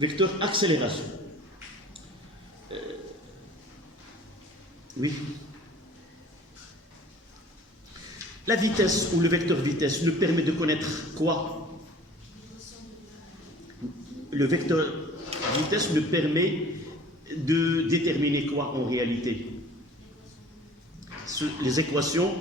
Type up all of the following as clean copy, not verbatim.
Vecteur accélération. Oui. La vitesse ou le vecteur vitesse nous permet de connaître quoi? Le vecteur vitesse nous permet de déterminer quoi en réalité? Les équations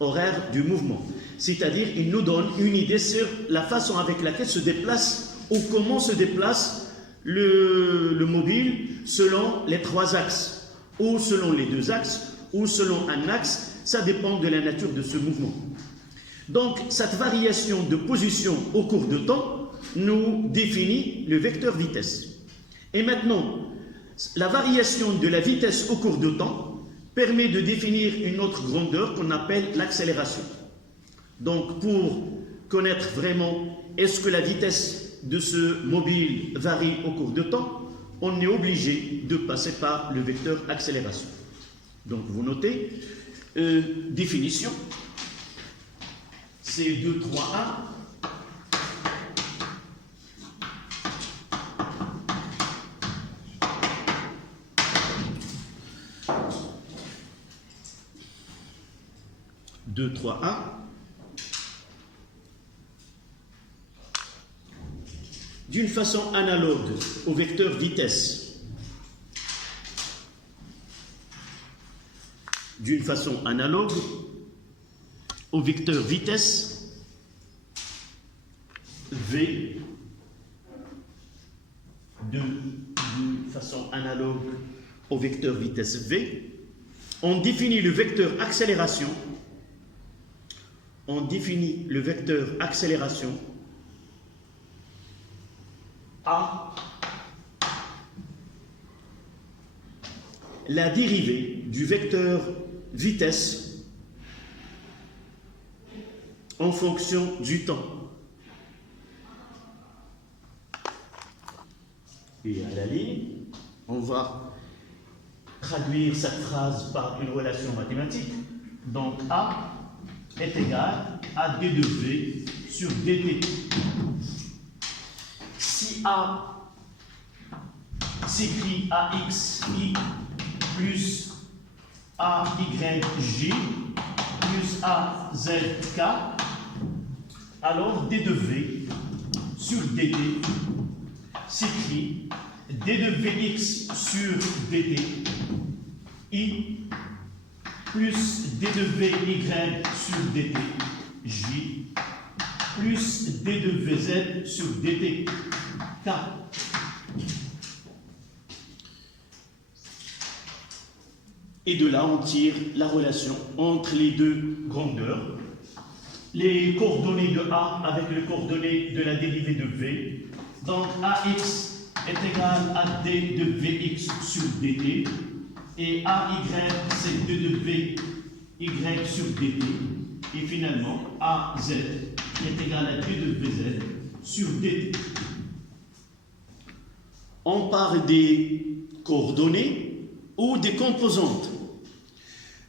horaires du mouvement. C'est-à-dire, il nous donne une idée sur la façon avec laquelle se déplace ou comment se déplace le mobile selon les trois axes, ou selon les deux axes, ou selon un axe. Ça dépend de la nature de ce mouvement. Donc, cette variation de position au cours de temps nous définit le vecteur vitesse. Et maintenant, la variation de la vitesse au cours de temps permet de définir une autre grandeur qu'on appelle l'accélération. Donc, pour connaître vraiment est-ce que la vitesse de ce mobile varie au cours de temps, on est obligé de passer par le vecteur accélération. Donc, vous notez, définition, c'est 2, 3, 1. 2, 3, 1. D'une façon analogue au vecteur vitesse. D'une façon analogue au vecteur vitesse V, d'une façon analogue au vecteur vitesse V, on définit le vecteur accélération. On définit le vecteur accélération A, la dérivée du vecteur vitesse en fonction du temps. Et à la ligne, on va traduire cette phrase par une relation mathématique. Donc A est égal à d de V sur dt. Si A s'écrit AXI plus AYJ plus AZK, alors d de V sur dt s'écrit d de Vx sur dt I plus d de Vy sur dt J plus d de Vz sur dt K. Et de là, on tire la relation entre les deux grandeurs. Les coordonnées de A avec les coordonnées de la dérivée de V. Donc, AX est égal à d de Vx sur dt. Et AY, c'est d de Vy sur dt. Et finalement, AZ est égal à d de Vz sur dt. On parle des coordonnées ou des composantes.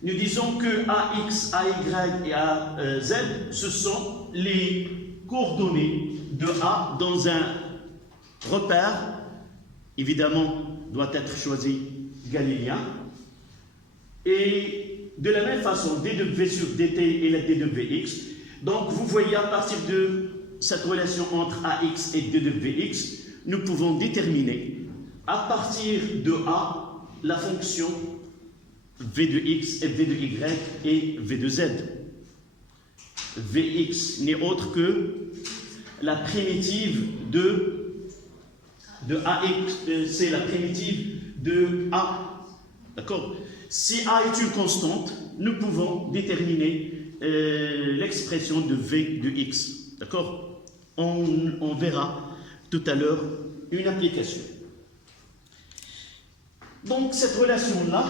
Nous disons que AX, AY et AZ, ce sont les coordonnées de A dans un repère, évidemment, doit être choisi galiléen. Et de la même façon, d de V sur dt et la d de Vx. Donc, vous voyez à partir de cette relation entre AX et d de Vx, nous pouvons déterminer à partir de A la fonction v de x et v de y et v de z. Vx n'est autre que la primitive de AX, c'est la primitive de A. D'accord? Si A est une constante, nous pouvons déterminer l'expression de v de x. D'accord? On verra tout à l'heure une application. Donc cette relation-là,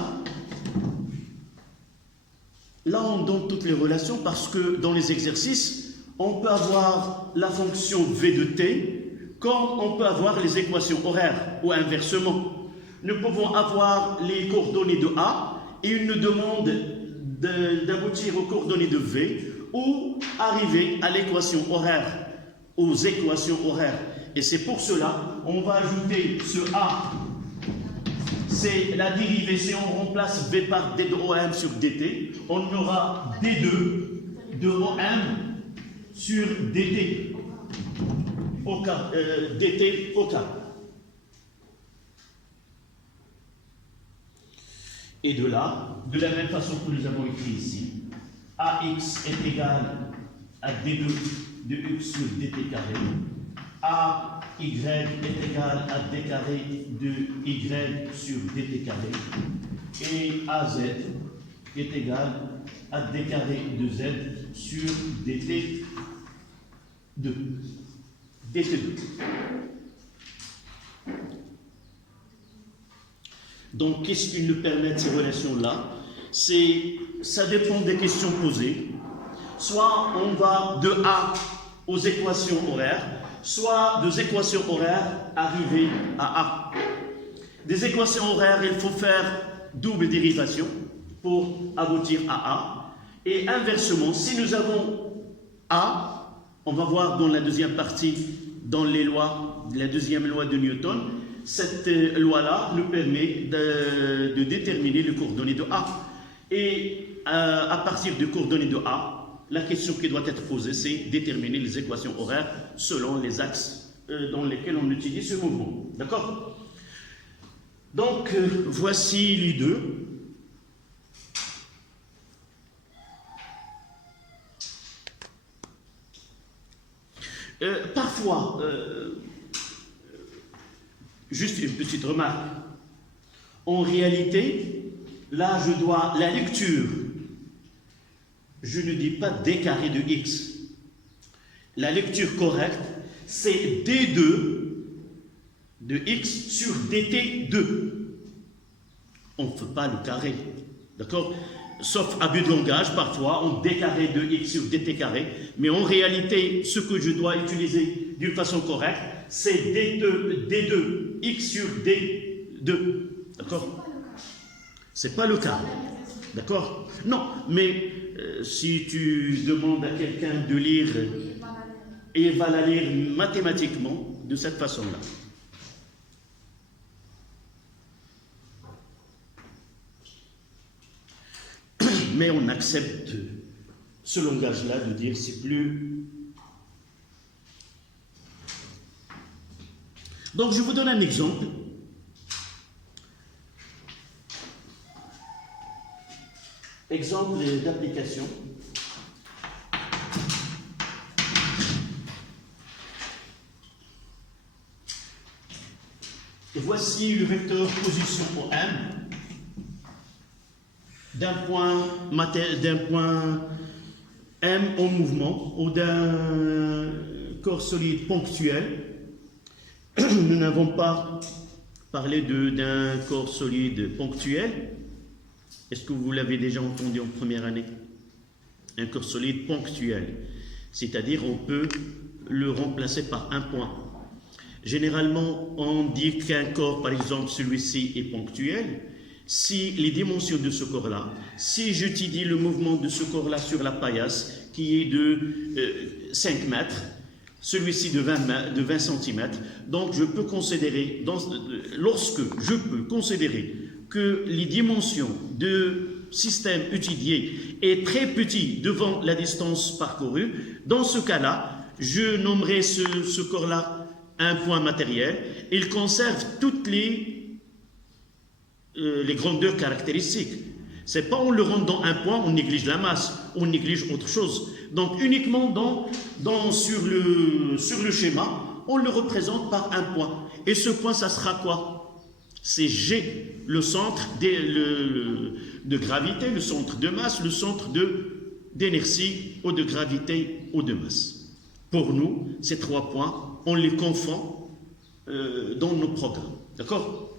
là on donne toutes les relations parce que dans les exercices, on peut avoir la fonction v de t comme on peut avoir les équations horaires ou inversement. Nous pouvons avoir les coordonnées de A et il nous demande d'aboutir aux coordonnées de V ou arriver à l'équation horaire, aux équations horaires. Et c'est pour cela, on va ajouter ce A, c'est la dérivée, si on remplace V par D de OM sur DT, on aura D2 de OM sur DT au cas, DT au cas. Et de là, de la même façon que nous avons écrit ici, AX est égal à D2 de X sur DT carré, AY est égal à D carré de Y sur DT carré, et AZ est égal à D carré de Z sur DT2. DT2. Donc, qu'est-ce qui nous permet ces relations-là? Ça dépend des questions posées. Soit on va de A aux équations horaires, soit des équations horaires arriver à A. Des équations horaires, il faut faire double dérivation pour aboutir à A. Et inversement, si nous avons A, on va voir dans la deuxième partie, dans les lois, la deuxième loi de Newton, cette loi-là nous permet de déterminer les coordonnées de A. Et à partir des coordonnées de A, la question qui doit être posée, c'est déterminer les équations horaires selon les axes dans lesquels on utilise ce mouvement. D'accord? Donc, voici les deux. Parfois, juste une petite remarque. En réalité, là, la lecture, je ne dis pas D carré de X. La lecture correcte, c'est D2 de X sur DT2. On ne fait pas le carré. D'accord? Sauf abus de langage, parfois, on D carré de X sur DT carré. Mais en réalité, ce que je dois utiliser d'une façon correcte, c'est D2 X sur D2. D'accord? C'est pas le cas. D'accord? Non, mais si tu demandes à quelqu'un de lire, il va la lire mathématiquement de cette façon-là. Mais on accepte ce langage-là de dire c'est plus. Donc je vous donne un exemple. Exemple d'application. Et voici le vecteur position au M d'un point M en mouvement ou d'un corps solide ponctuel. Nous n'avons pas parlé d'un corps solide ponctuel. Est-ce que vous l'avez déjà entendu en première année? Un corps solide ponctuel, c'est-à-dire on peut le remplacer par un point. Généralement, on dit qu'un corps, par exemple celui-ci, est ponctuel si les dimensions de ce corps-là, si j'étudie le mouvement de ce corps-là sur la paillasse, qui est de 5 mètres, celui-ci de 20 cm, donc je peux considérer, lorsque je peux considérer que les dimensions de système étudié est très petit devant la distance parcourue, dans ce cas-là, je nommerai ce corps-là un point matériel. Il conserve toutes les grandeurs caractéristiques. C'est pas on le rend dans un point, on néglige la masse, on néglige autre chose. Donc uniquement sur le schéma, on le représente par un point. Et ce point, ça sera quoi? C'est G, le centre de gravité, le centre de masse, le centre d'inertie ou de gravité ou de masse. Pour nous, ces trois points, on les confond dans nos programmes. D'accord?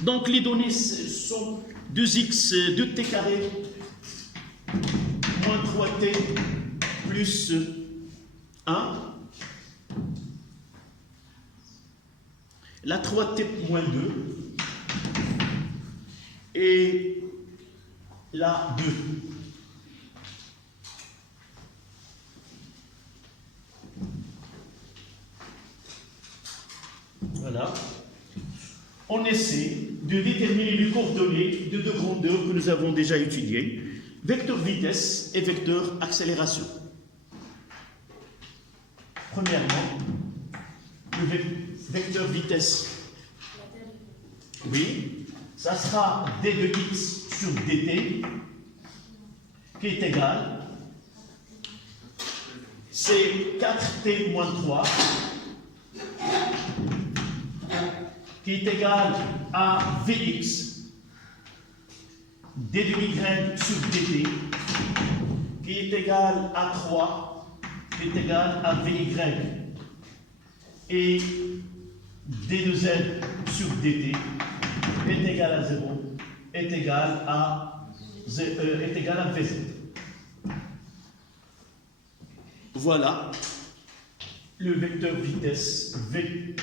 Donc les données sont 2x, 2t carré, moins 3t, plus 1. La 3t moins 2 et la 2. exemple-là, on essaie de déterminer les coordonnées de deux grandeurs que nous avons déjà étudiées, vecteur vitesse et vecteur accélération. Premièrement, le vecteur vitesse. Oui, ça sera d de x sur dt qui est égal, c'est 4t moins 3 qui est égal à Vx, d de y sur dt, qui est égal à 3, qui est égal à Vy, et d de z sur dt est égal à 0, est égal à Vz. Voilà le vecteur vitesse V.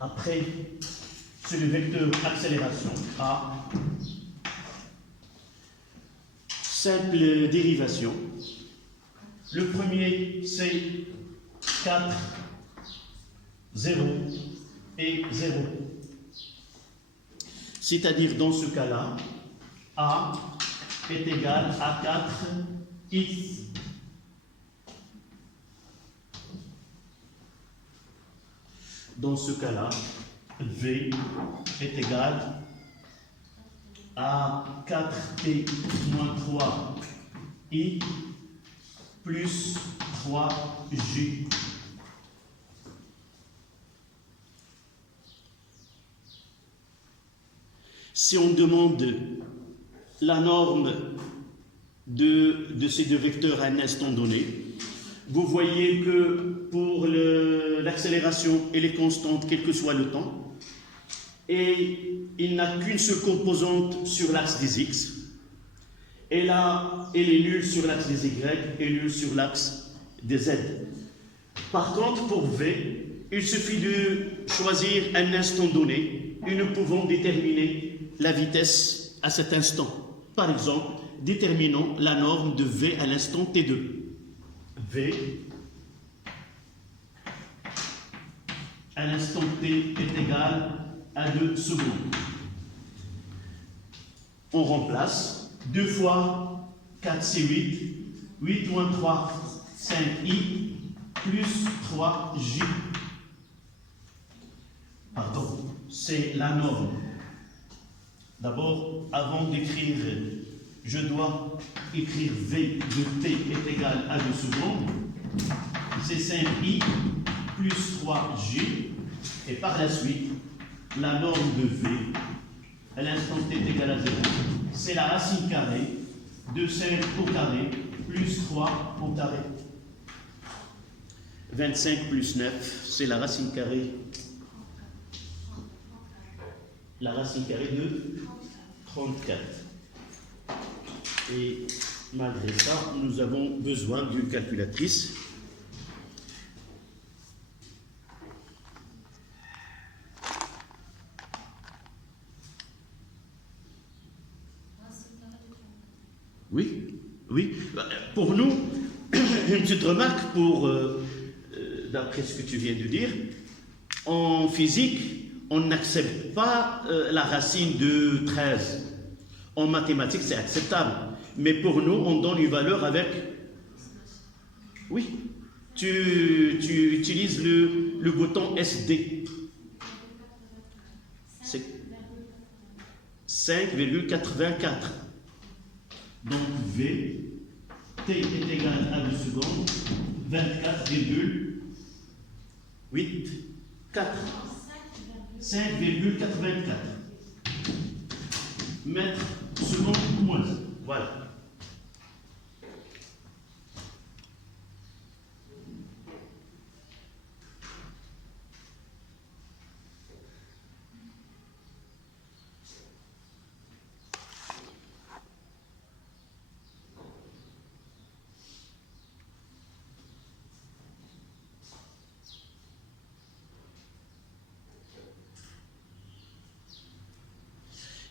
Après, c'est le vecteur accélération A. Simple dérivation. Le premier, c'est 4, 0 et 0. C'est-à-dire, dans ce cas-là, A est égal à 4x. Dans ce cas-là, V est égal à 4t moins 3i plus 3j. Si on demande la norme de ces deux vecteurs à un instant donné, vous voyez que pour l'accélération, elle est constante quel que soit le temps, et il n'a qu'une seule composante sur l'axe des x, et là, elle est nulle sur l'axe des y et nulle sur l'axe des z. Par contre, pour v, il suffit de choisir un instant donné, et nous pouvons déterminer la vitesse à cet instant. Par exemple, déterminons la norme de v à l'instant t2. V à l'instant t est égal à 2 secondes. On remplace 2 fois 4 c'est 8, 8 moins 3 5i plus 3j. Pardon, c'est la norme. D'abord, avant d'écrire, je dois écrire V de t est égal à 2 secondes. C'est 5i plus 3j. Et par la suite, la norme de V à l'instant t est égal à 0. C'est la racine carrée de 5 au carré plus 3 au carré. 25 plus 9, c'est la racine carrée. La racine carrée de 34. Et malgré ça, nous avons besoin d'une calculatrice. Oui, oui. Pour nous, une petite remarque d'après ce que tu viens de dire, en physique, on n'accepte pas la racine de 13. En mathématiques, c'est acceptable. Mais pour nous, on donne une valeur avec... Oui, tu utilises le bouton SD. C'est 5,84. Donc V, T est égal à 2 secondes, 24,84. 5,84 mètres secondes moins. Voilà.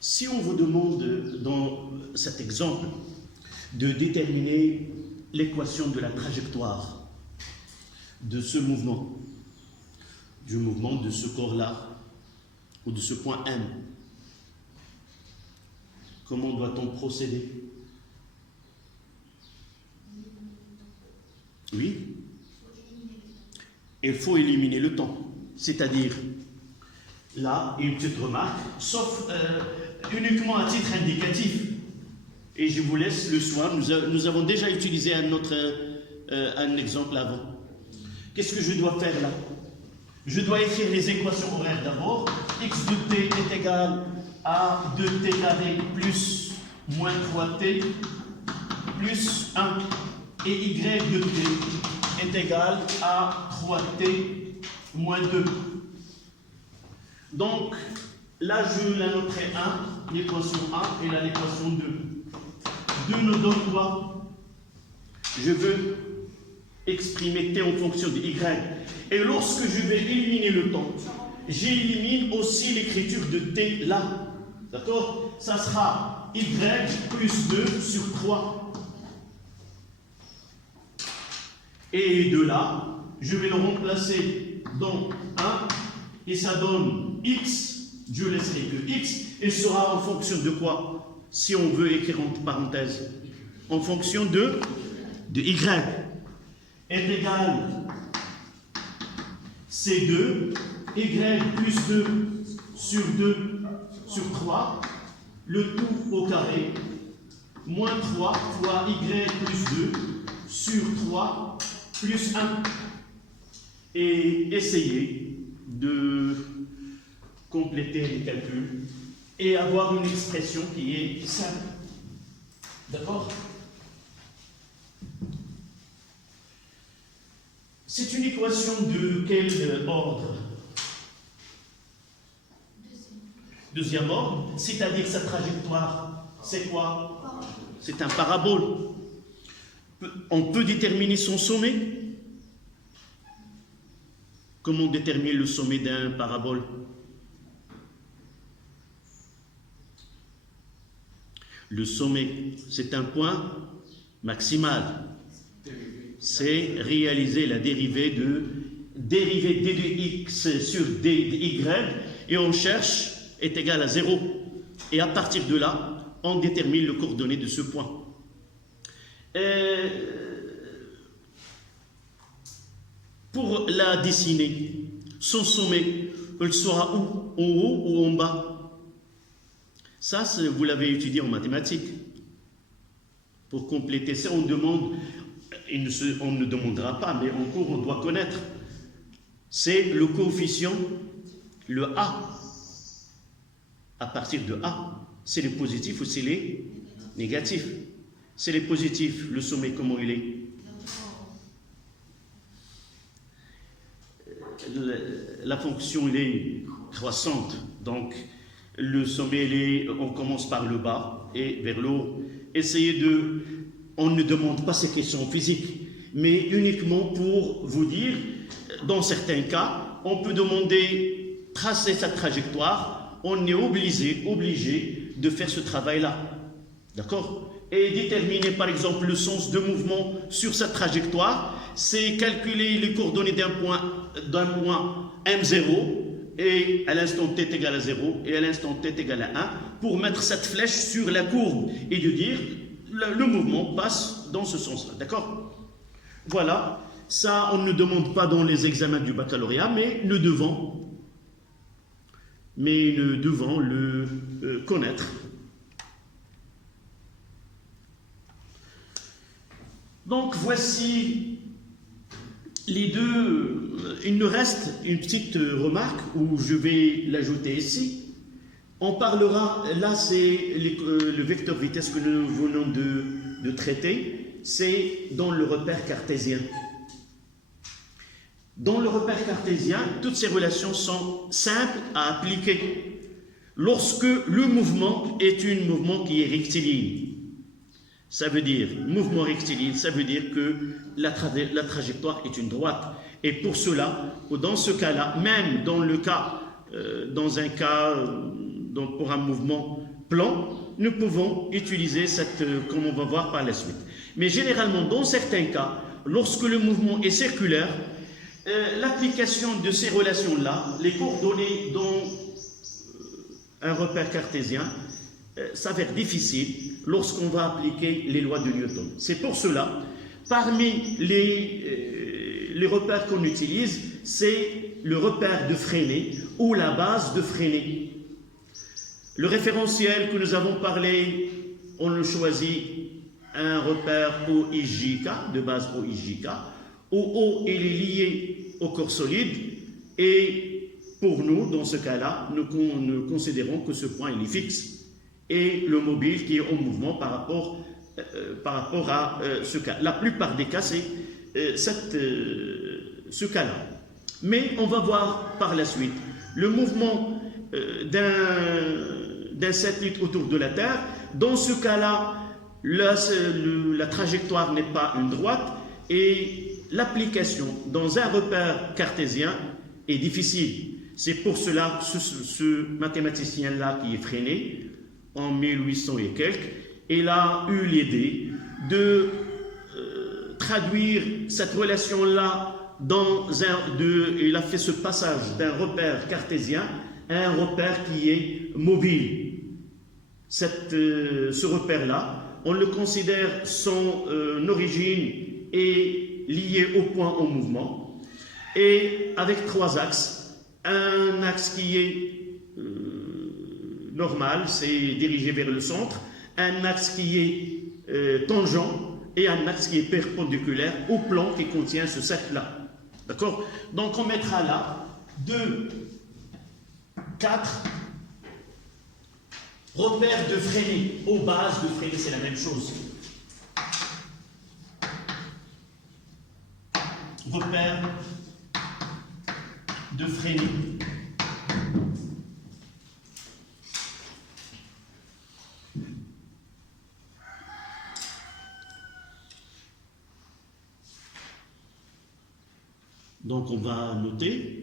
Si on vous demande dans cet exemple de déterminer l'équation de la trajectoire de ce mouvement, du mouvement de ce corps-là, ou de ce point M. Comment doit-on procéder? Oui? Il faut éliminer le temps. C'est-à-dire, là, une petite remarque, sauf uniquement à titre indicatif. Et je vous laisse le soin. Nous avons déjà utilisé un exemple avant. Qu'est-ce que je dois faire là? Je dois écrire les équations horaires d'abord. X de t est égal à 2t carré plus moins 3t plus 1. Et y de t est égal à 3t moins 2. Donc, là, je la noterai 1, l'équation 1, et là, l'équation 2. 2 nous donne quoi? Je veux exprimer t en fonction de y. Et lorsque je vais éliminer le temps, j'élimine aussi l'écriture de t là. D'accord? Ça sera y plus 2 sur 3. Et de là, je vais le remplacer dans 1, et ça donne x, je laisserai que x, et sera en fonction de quoi? Si on veut écrire entre parenthèses, en fonction de y, est égal C2, y plus 2 sur 2 sur 3, le tout au carré, moins 3 fois y plus 2 sur 3 plus 1. Et essayez de compléter les calculs et avoir une expression qui est simple. D'accord? C'est une équation de quel ordre? Deuxième ordre, c'est-à-dire sa trajectoire. C'est quoi? C'est un parabole. On peut déterminer son sommet. Comment déterminer le sommet d'un parabole? Le sommet, c'est un point maximal. C'est réaliser la dérivée de d de x sur d de y, et on cherche est égal à 0. Et à partir de là, on détermine le coordonnées de ce point. Pour la dessiner, son sommet, il sera où? En haut ou en bas? Ça, vous l'avez étudié en mathématiques. Pour compléter ça, on demande, on ne demandera pas, mais en cours, on doit connaître. C'est le coefficient, le A. À partir de A, c'est les positifs ou c'est les négatifs? C'est les positifs. Le sommet, comment il est? La fonction, elle est croissante. Donc, le sommet, on commence par le bas et vers le haut. Essayez de... On ne demande pas ces questions physiques, mais uniquement pour vous dire, dans certains cas, on peut demander, tracer sa trajectoire, on est obligé de faire ce travail-là. D'accord? Et déterminer, par exemple, le sens de mouvement sur sa trajectoire, c'est calculer les coordonnées d'un point M0, et à l'instant t est égal à 0, et à l'instant t est égal à 1, pour mettre cette flèche sur la courbe, et de dire, le mouvement passe dans ce sens-là. D'accord? Voilà. Ça, on ne demande pas dans les examens du baccalauréat, mais nous devons le connaître. Donc, voici les deux. Il nous reste une petite remarque où je vais l'ajouter ici. On parlera, là c'est le vecteur vitesse que nous venons de traiter, c'est dans le repère cartésien. Dans le repère cartésien, toutes ces relations sont simples à appliquer. Lorsque le mouvement est un mouvement qui est rectiligne, ça veut dire, mouvement rectiligne, ça veut dire que la trajectoire est une droite. Et pour cela, dans ce cas-là, même dans un cas, pour un mouvement plan, nous pouvons utiliser cette, comme on va voir par la suite. Mais généralement, dans certains cas, lorsque le mouvement est circulaire, l'application de ces relations-là, les coordonnées dans un repère cartésien, s'avère difficile lorsqu'on va appliquer les lois de Newton. C'est pour cela, parmi les repères qu'on utilise, c'est le repère de Freinet ou la base de Freinet. Le référentiel que nous avons parlé, on le choisit un repère OIJK, de base OIJK, où O il est lié au corps solide, et pour nous, dans ce cas-là, nous considérons que ce point il est fixe, et le mobile qui est en mouvement par rapport à ce cas. La plupart des cas, c'est ce cas-là. Mais on va voir par la suite le mouvement d'un satellite autour de la Terre. Dans ce cas-là, la trajectoire n'est pas une droite et l'application dans un repère cartésien est difficile. C'est pour cela que ce mathématicien-là qui est Freinet, en 1800 et quelques, il a eu l'idée de traduire cette relation-là il a fait ce passage d'un repère cartésien à un repère qui est mobile. Ce repère-là, on le considère son origine est liée au point en mouvement et avec trois axes. Un axe qui est normal, c'est dirigé vers le centre, un axe qui est tangent et un axe qui est perpendiculaire au plan qui contient ce cercle-là. D'accord? Donc on mettra là 2, 4 repères de Freinet. Aux bases de Freinet, c'est la même chose. Repères de Freinet. Donc on va noter.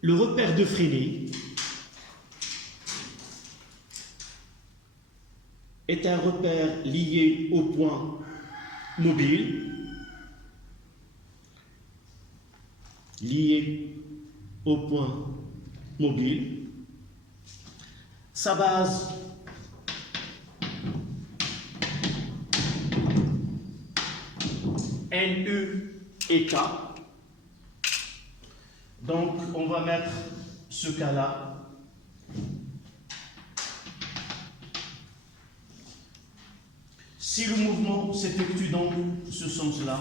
Le repère de Freinet est un repère lié au point mobile, Sa base NU et K. Donc, on va mettre ce cas-là. Si le mouvement s'effectue dans ce sens-là,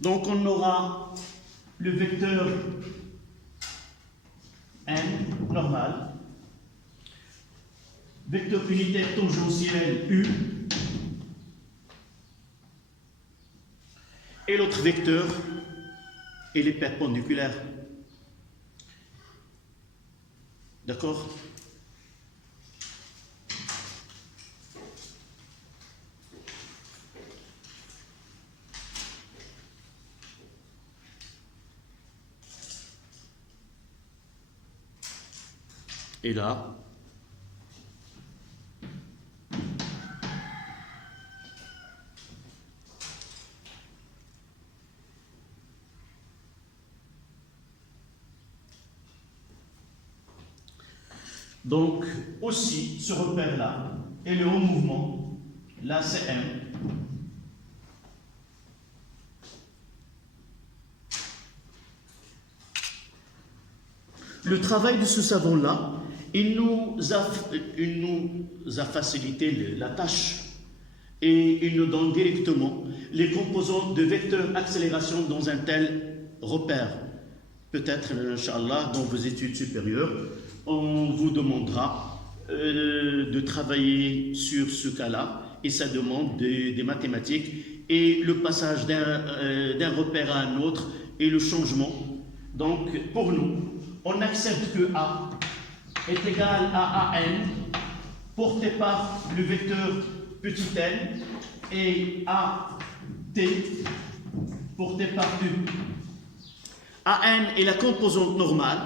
donc on aura le vecteur N normal, vecteur unitaire tangentiel U, et l'autre vecteur, il est perpendiculaire. D'accord? Et là, donc aussi ce repère-là, et le haut mouvement, là c'est M. Le travail de ce savant-là, il nous a facilité la tâche et il nous donne directement les composantes de vecteurs accélération dans un tel repère. Peut-être, Inch'Allah, dans vos études supérieures, on vous demandera de travailler sur ce cas-là et ça demande des mathématiques et le passage d'un repère à un autre et le changement. Donc, pour nous, on accepte que A est égal à AN porté par le vecteur petit n et AT portée par U. AN est la composante normale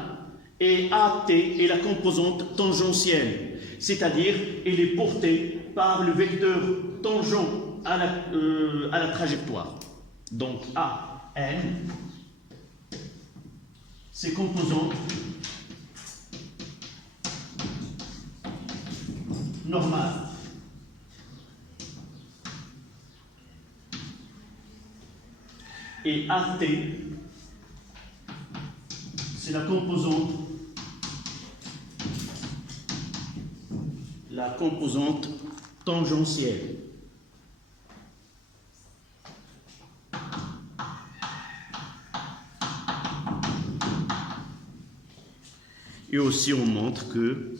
et AT est la composante tangentielle, c'est-à-dire elle est portée par le vecteur tangent à la trajectoire. Donc AN, ses composantes normales. Et AT, c'est la composante tangentielle. Et aussi on montre que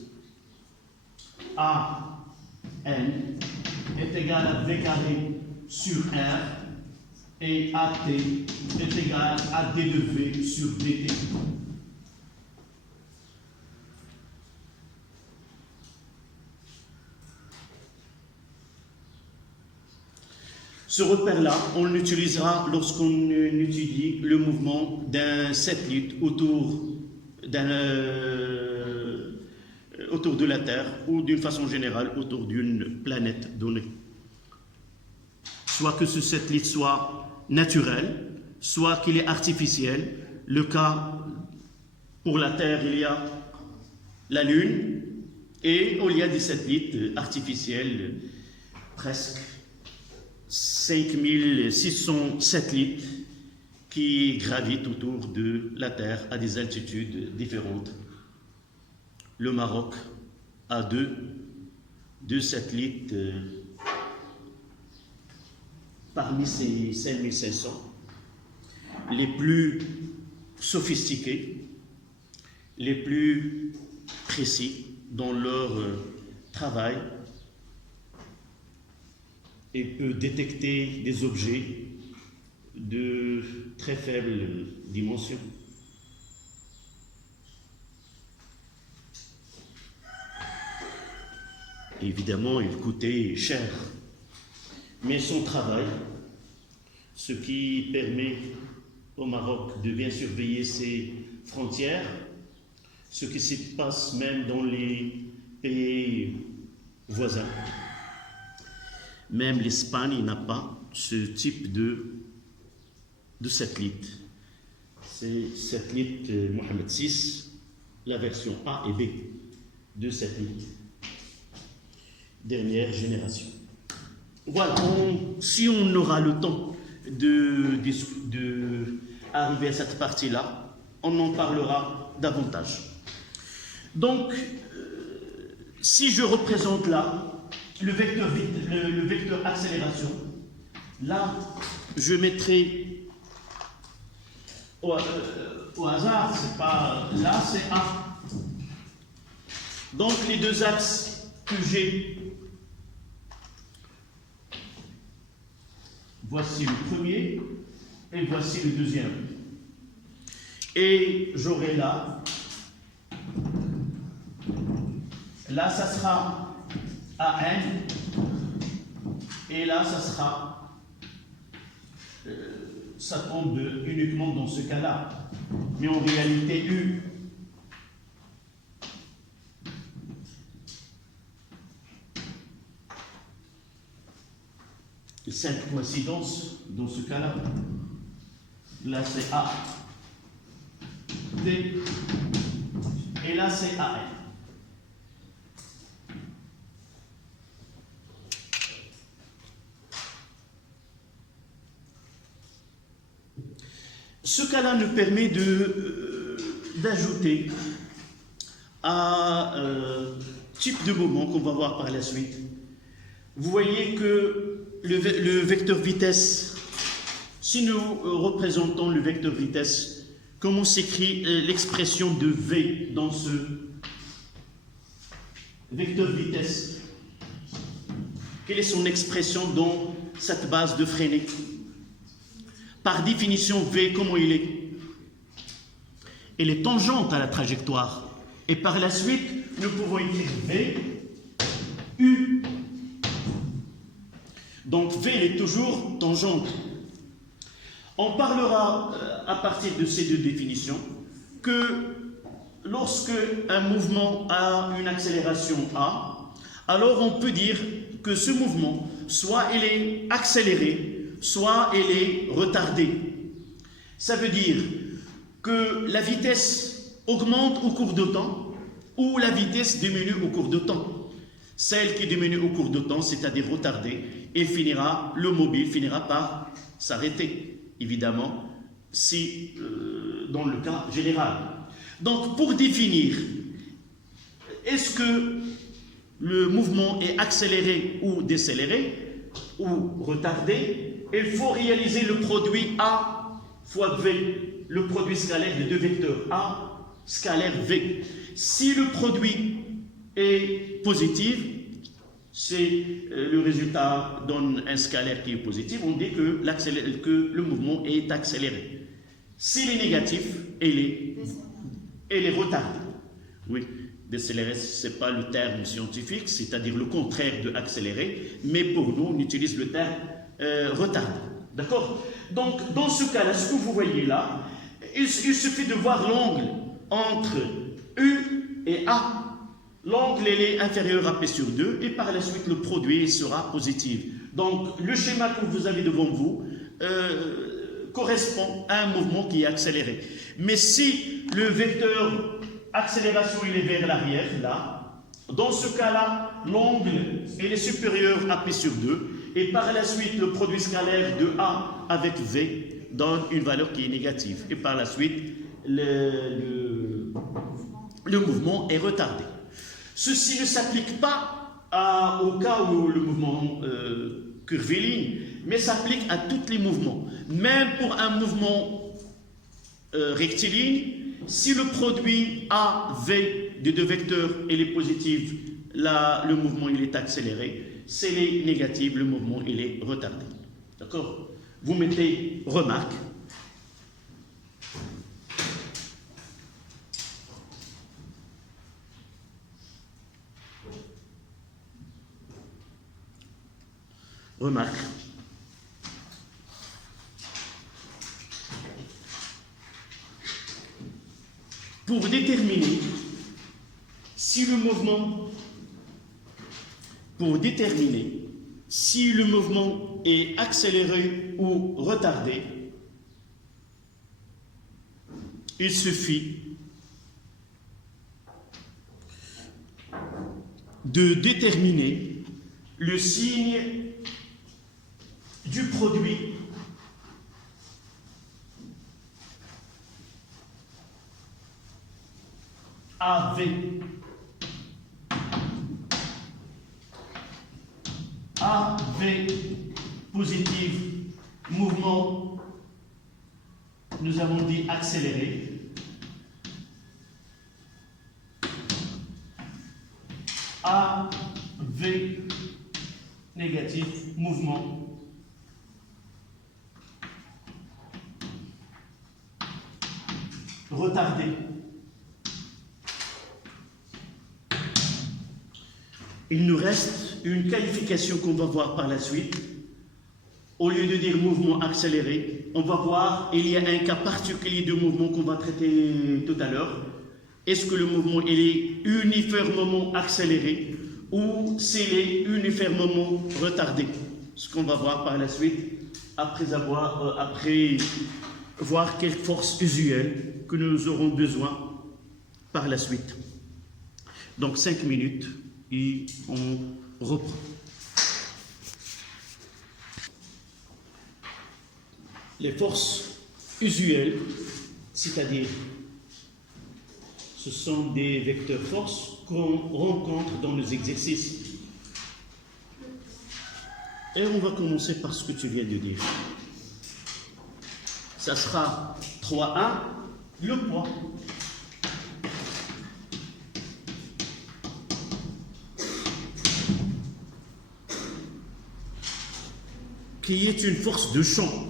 AN est égal à V carré sur R et AT est égal à D de V sur DT. Ce repère-là, on l'utilisera lorsqu'on étudie le mouvement d'un satellite autour de la Terre ou d'une façon générale autour d'une planète donnée. Soit que ce satellite soit naturel, soit qu'il est artificiel. Le cas pour la Terre, il y a la Lune et il y a des satellites artificiels, presque 5600 satellites qui gravitent autour de la Terre à des altitudes différentes. Le Maroc a deux satellites parmi ces 5500, les plus sophistiqués, les plus précis dans leur travail, et peut détecter des objets de très faibles dimensions. Évidemment, il coûtait cher, mais son travail, ce qui permet au Maroc de bien surveiller ses frontières, ce qui se passe même dans les pays voisins. Même l'Espagne n'a pas ce type de satellite. C'est satellite Mohamed VI, la version A et B de satellite. Dernière génération. Voilà, si on aura le temps de arriver à cette partie-là, on en parlera davantage. Donc, si je représente là le vecteur accélération, là, je mettrai au hasard, c'est pas là, c'est A. Donc, les deux axes que j'ai, voici le premier et voici le deuxième. Et j'aurai là, ça sera AN, et là, ça tombe uniquement dans ce cas-là. Mais en réalité, U, cette coïncidence dans ce cas-là. Là, c'est A, D, et là, c'est AN. Ce cas-là nous permet d'ajouter à type de moment qu'on va voir par la suite. Vous voyez que le vecteur vitesse, si nous représentons le vecteur vitesse, comment s'écrit l'expression de V dans ce vecteur vitesse? Quelle est son expression dans cette base de Freinet? Par définition, V, comment il est? Elle est tangente à la trajectoire. Et par la suite, nous pouvons écrire V, U. Donc V, elle est toujours tangente. On parlera à partir de ces deux définitions que lorsque un mouvement a une accélération A, alors on peut dire que ce mouvement, soit il est accéléré, soit il est retardé. Ça veut dire que la vitesse augmente au cours de temps ou la vitesse diminue au cours de temps. Celle qui diminue au cours de temps, c'est-à-dire retardée, le mobile finira par s'arrêter, évidemment, si dans le cas général. Donc, pour définir, est-ce que le mouvement est accéléré ou décéléré ou retardé, il faut réaliser le produit A fois V, le produit scalaire de deux vecteurs A scalaire V. Si le produit est positif, le résultat donne un scalaire qui est positif, on dit que le mouvement est accéléré. S'il est négatif, il est retardé. Oui, décélérer, ce n'est pas le terme scientifique, c'est-à-dire le contraire de accélérer, mais pour nous, on utilise le terme retardé. D'accord? Donc, dans ce cas-là, ce que vous voyez là, il suffit de voir l'angle entre U et A. L'angle est inférieur à P sur 2 et par la suite, le produit sera positif. Donc, le schéma que vous avez devant vous correspond à un mouvement qui est accéléré. Mais si le vecteur accélération il est vers l'arrière, là, dans ce cas-là, l'angle est supérieur à P sur 2 et par la suite, le produit scalaire de A avec V donne une valeur qui est négative. Et par la suite, le mouvement est retardé. Ceci ne s'applique pas au cas où le mouvement curviligne, mais s'applique à tous les mouvements. Même pour un mouvement rectiligne, si le produit AV des deux vecteurs est positif, là, le mouvement il est accéléré. S'il est négatif, le mouvement il est retardé. D'accord? Vous mettez remarque. Remarque. Pour déterminer si le mouvement est accéléré ou retardé, il suffit de déterminer le signe du produit AV positif, mouvement, nous avons dit accéléré. AV négatif, mouvement retardé. Il nous reste une qualification qu'on va voir par la suite. Au lieu de dire mouvement accéléré, on va voir, il y a un cas particulier de mouvement qu'on va traiter tout à l'heure. Est-ce que le mouvement il est uniformément accéléré ou s'il est uniformément retardé? Ce qu'on va voir par la suite, après voir quelle force usuelle que nous aurons besoin par la suite. Donc 5 minutes et on reprend. Les forces usuelles, c'est-à-dire ce sont des vecteurs force qu'on rencontre dans les exercices. Et on va commencer par ce que tu viens de dire. Ça sera 3-1, le poids. Qui est une force de champ.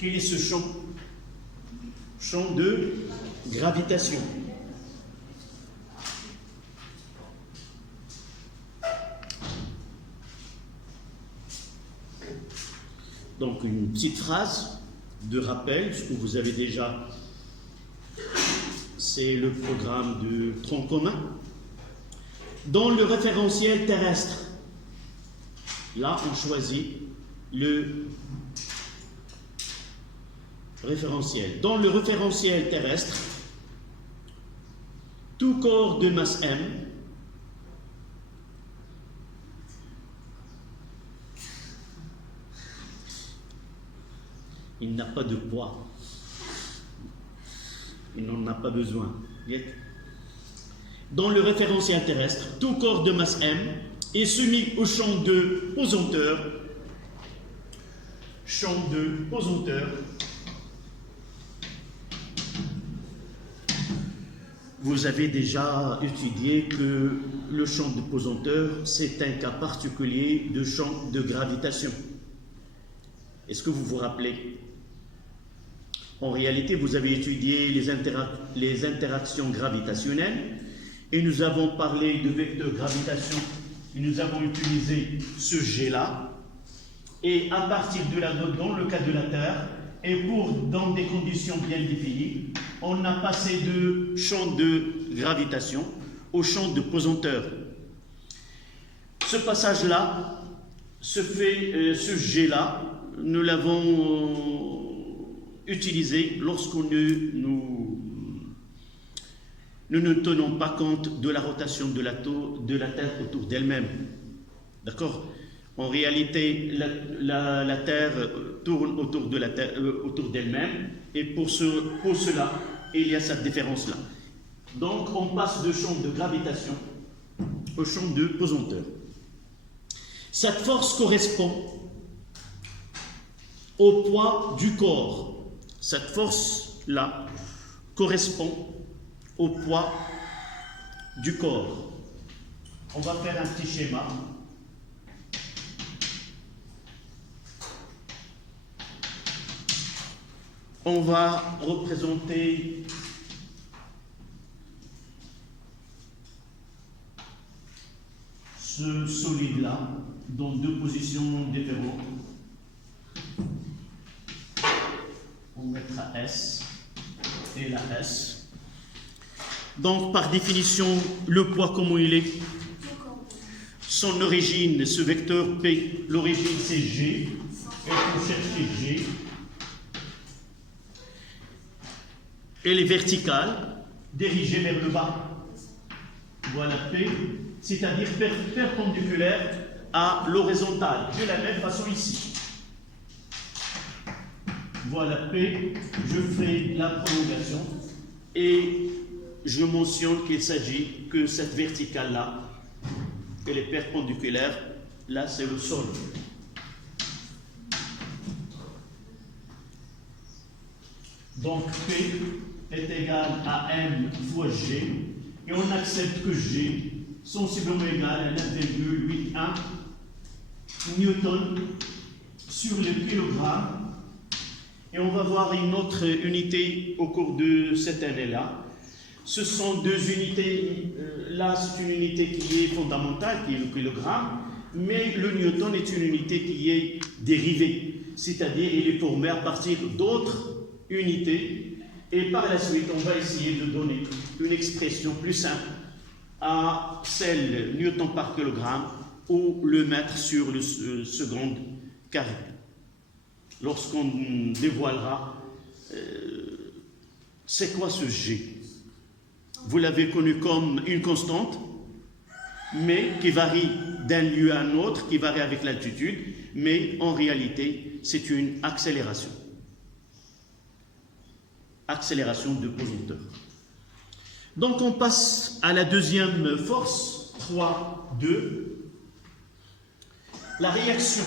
Quel est ce champ? Champ de gravitation. Donc une petite phrase de rappel, ce que vous avez déjà, c'est le programme de tronc commun. Dans le référentiel terrestre, là on choisit le référentiel. Dans le référentiel terrestre, tout corps de masse M il n'a pas de poids. Il n'en a pas besoin. Dans le référentiel terrestre, tout corps de masse M est soumis au champ de pesanteur. Champ de pesanteur. Vous avez déjà étudié que le champ de pesanteur, c'est un cas particulier de champ de gravitation. Est-ce que vous vous rappelez? En réalité, vous avez étudié les interactions gravitationnelles et nous avons parlé de vecteurs gravitation et nous avons utilisé ce G-là. Et à partir de là, dans le cas de la Terre, et dans des conditions bien définies, on a passé de champ de gravitation au champ de pesanteur. Ce passage-là se fait, ce G-là, nous l'avons utilisé lorsque nous ne tenons pas compte de la rotation de la Terre autour d'elle-même. D'accord? En réalité, la Terre tourne autour d'elle-même, et pour cela, il y a cette différence-là. Donc, on passe de champ de gravitation au champ de pesanteur. Cette force correspond au poids du corps. Cette force-là correspond au poids du corps. On va faire un petit schéma. On va représenter ce solide-là dans deux positions différentes. On mettra S et la S. Donc, par définition, le poids, comment il est? Son origine, ce vecteur P, l'origine c'est G, et on cherche G. Elle est verticale, dirigée vers le bas. Voilà P, c'est-à-dire perpendiculaire à l'horizontale, de la même façon ici. Voilà P, je fais la prolongation et je mentionne qu'il s'agit que cette verticale-là, elle est perpendiculaire, là c'est le sol. Donc P est égal à M fois G, et on accepte que G sensiblement égal à 9,81 newton sur le kilogramme. Et on va voir une autre unité au cours de cette année-là. Ce sont deux unités, là c'est une unité qui est fondamentale, qui est le kilogramme, mais le newton est une unité qui est dérivée, c'est-à-dire il est formé à partir d'autres unités, et par la suite on va essayer de donner une expression plus simple à celle newton par kilogramme ou le mettre sur le seconde carré. Lorsqu'on dévoilera c'est quoi ce G. Vous l'avez connu comme une constante, mais qui varie d'un lieu à un autre, qui varie avec l'altitude, mais en réalité, c'est une accélération. Accélération de pesanteur. Donc on passe à la deuxième force, 3, 2. La réaction.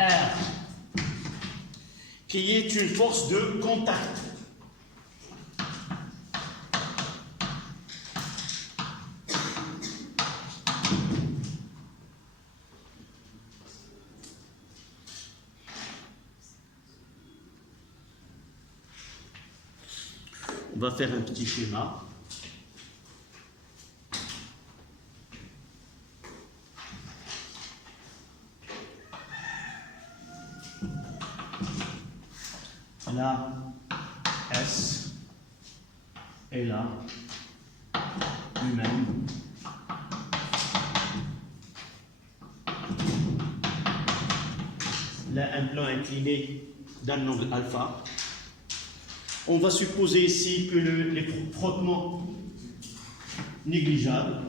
R, qui est une force de contact. On va faire un petit schéma. là S et là lui-même. Là, un plan incliné d'un angle alpha. On va supposer ici que les frottements négligeables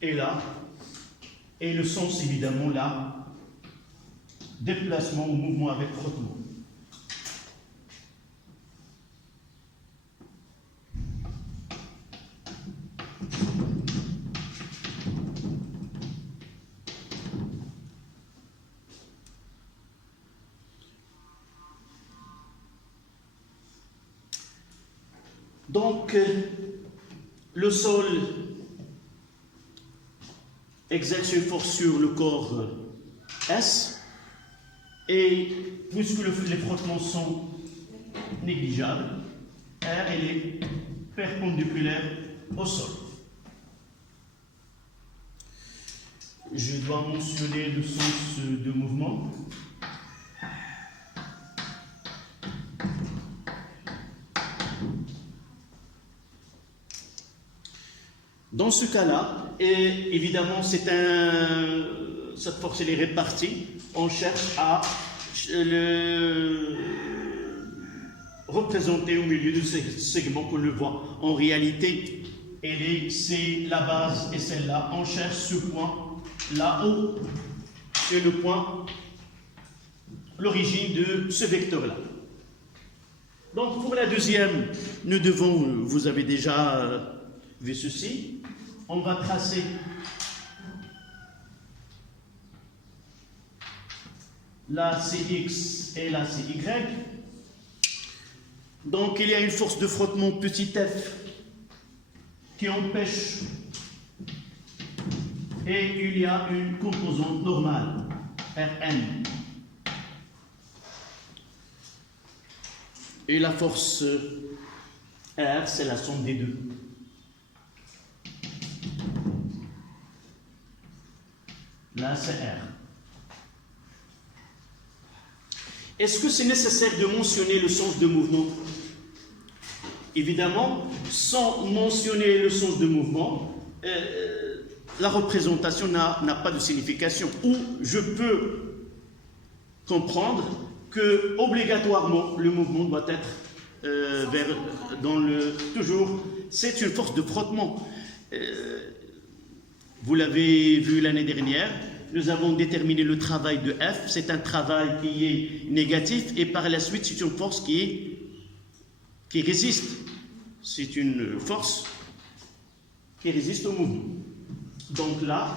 est là, et le sens évidemment là, déplacement ou mouvement avec frottement. Donc, le sol exerce une force sur le corps S, et puisque les frottements sont négligeables, R elle est perpendiculaire au sol. Je dois mentionner le sens de mouvement. Dans ce cas-là, et évidemment, cette force elle est répartie. On cherche à le représenter au milieu de ce segment qu'on le voit. En réalité, c'est la base et celle-là. On cherche ce point là-haut. C'est le point, l'origine de ce vecteur-là. Donc, pour la deuxième, nous devons, vous avez déjà vu ceci. On va tracer la CX et la CY. Donc il y a une force de frottement petit f qui empêche, et il y a une composante normale, Rn. Et la force R, c'est la somme des deux. Là, c'est R. Est-ce que c'est nécessaire de mentionner le sens de mouvement? Évidemment, sans mentionner le sens de mouvement, la représentation n'a pas de signification. Ou je peux comprendre que obligatoirement le mouvement doit être toujours. C'est une force de frottement. Vous l'avez vu l'année dernière, nous avons déterminé le travail de F. C'est un travail qui est négatif, et par la suite, c'est une force qui résiste. C'est une force qui résiste au mouvement. Donc là,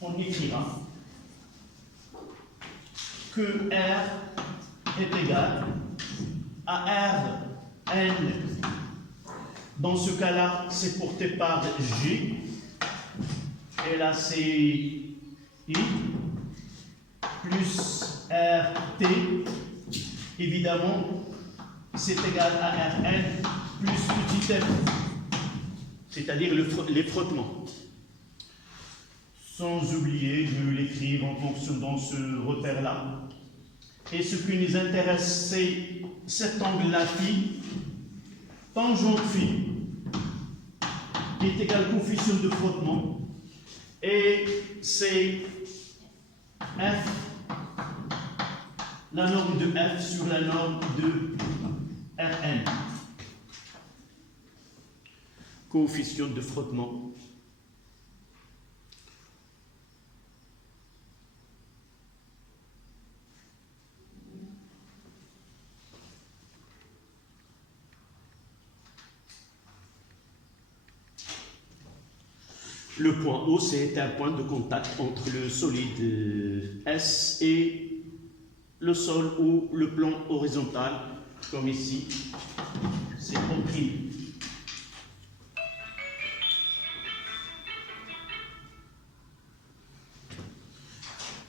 on écrira que R est égal à Rn. Dans ce cas-là, c'est porté par J. Et là, c'est I plus RT. Évidemment, c'est égal à Rn plus petit f, c'est-à-dire les frottements. Sans oublier de l'écrire en fonction dans ce repère-là. Et ce qui nous intéresse, c'est cet angle-là, phi, tangente phi, qui est égal au coefficient de frottement. Et c'est F, la norme de F sur la norme de Rn. Coefficient de frottement. Le point O, c'est un point de contact entre le solide S et le sol ou le plan horizontal, comme ici, c'est compris.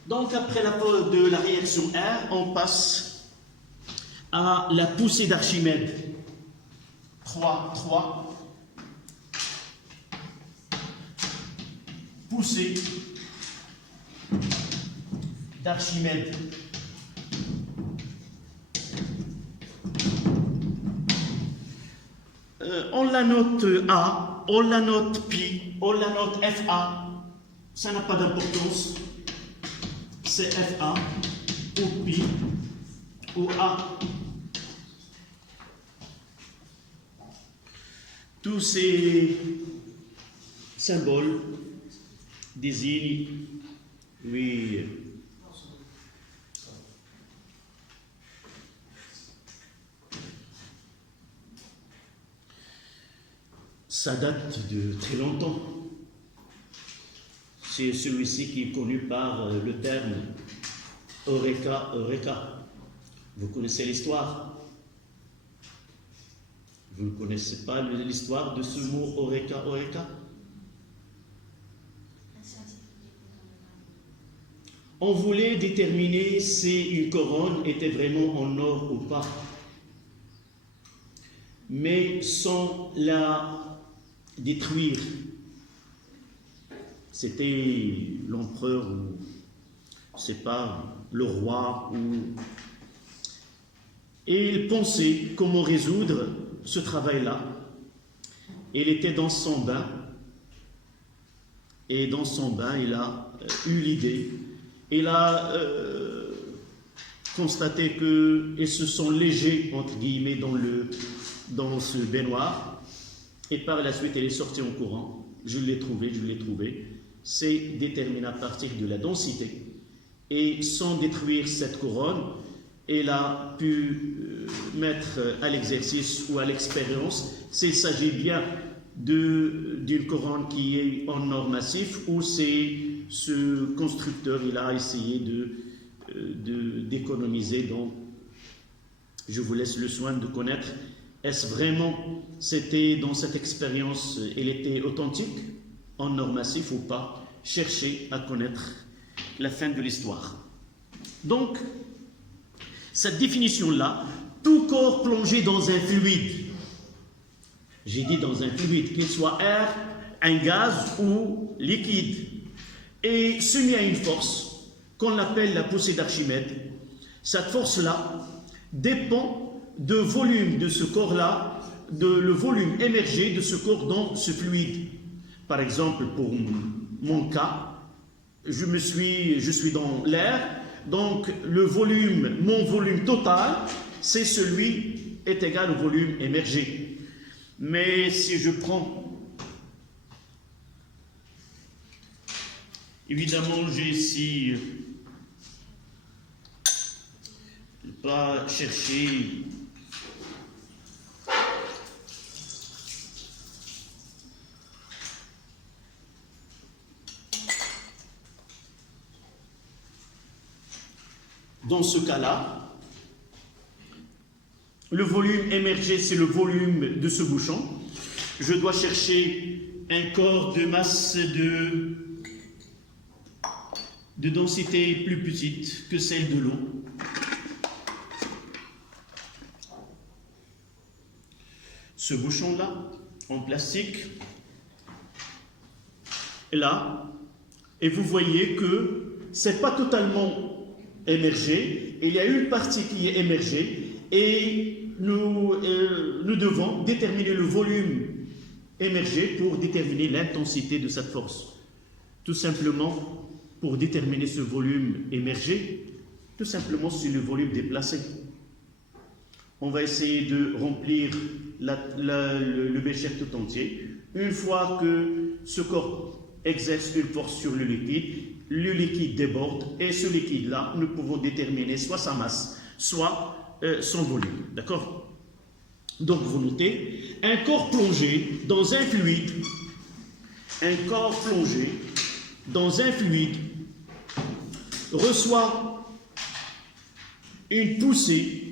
Donc, après la pause de la réaction R, on passe à la poussée d'Archimède. 3, poussée d'Archimède. On la note A, on la note Pi, on la note FA, ça n'a pas d'importance, c'est FA ou Pi ou A. Tous ces symboles désignent, oui, ça date de très longtemps. C'est celui-ci qui est connu par le terme Eureka, Eureka. Vous connaissez l'histoire? Vous ne connaissez pas l'histoire de ce mot Eureka, Eureka? On voulait déterminer si une couronne était vraiment en or ou pas, mais sans la détruire. C'était l'empereur ou c'est pas le roi et il pensait comment résoudre ce travail-là. Il était dans son bain et dans son bain il a eu l'idée. Il a constaté qu'ils se sont légers entre guillemets dans ce baignoire. Et par la suite, elle est sortie en courant. Je l'ai trouvé. C'est déterminé à partir de la densité. Et sans détruire cette couronne, elle a pu mettre à l'exercice ou à l'expérience s'il s'agit bien d'une couronne qui est en or massif ou c'est ce constructeur, il a essayé d'économiser. Donc, je vous laisse le soin de connaître. Est-ce vraiment, c'était dans cette expérience, elle était authentique, en or massif ou pas? Cherchez à connaître la fin de l'histoire. Donc, cette définition-là, tout corps plongé dans un fluide, j'ai dit dans un fluide, qu'il soit air, un gaz ou liquide, et soumis à une force qu'on appelle la poussée d'Archimède. Cette force-là dépend de volume de ce corps-là, le volume émergé de ce corps dans ce fluide. Par exemple, pour mon cas, je suis dans l'air, donc mon volume total, c'est est égal au volume émergé. Mais si je prends, évidemment, j'ai ici pas cherché dans ce cas-là, le volume émergé, c'est le volume de ce bouchon. Je dois chercher un corps de masse de densité plus petite que celle de l'eau. Ce bouchon-là, en plastique, est là, et vous voyez que ce n'est pas totalement émergé, il y a une partie qui est émergée, et nous devons déterminer le volume émergé pour déterminer l'intensité de cette force. Tout simplement, pour déterminer ce volume émergé, tout simplement c'est le volume déplacé. On va essayer de remplir le bécher tout entier. Une fois que ce corps exerce une force sur le liquide déborde, et ce liquide-là, nous pouvons déterminer soit sa masse, soit son volume. D'accord? Donc vous notez, un corps plongé dans un fluide, reçoit une poussée.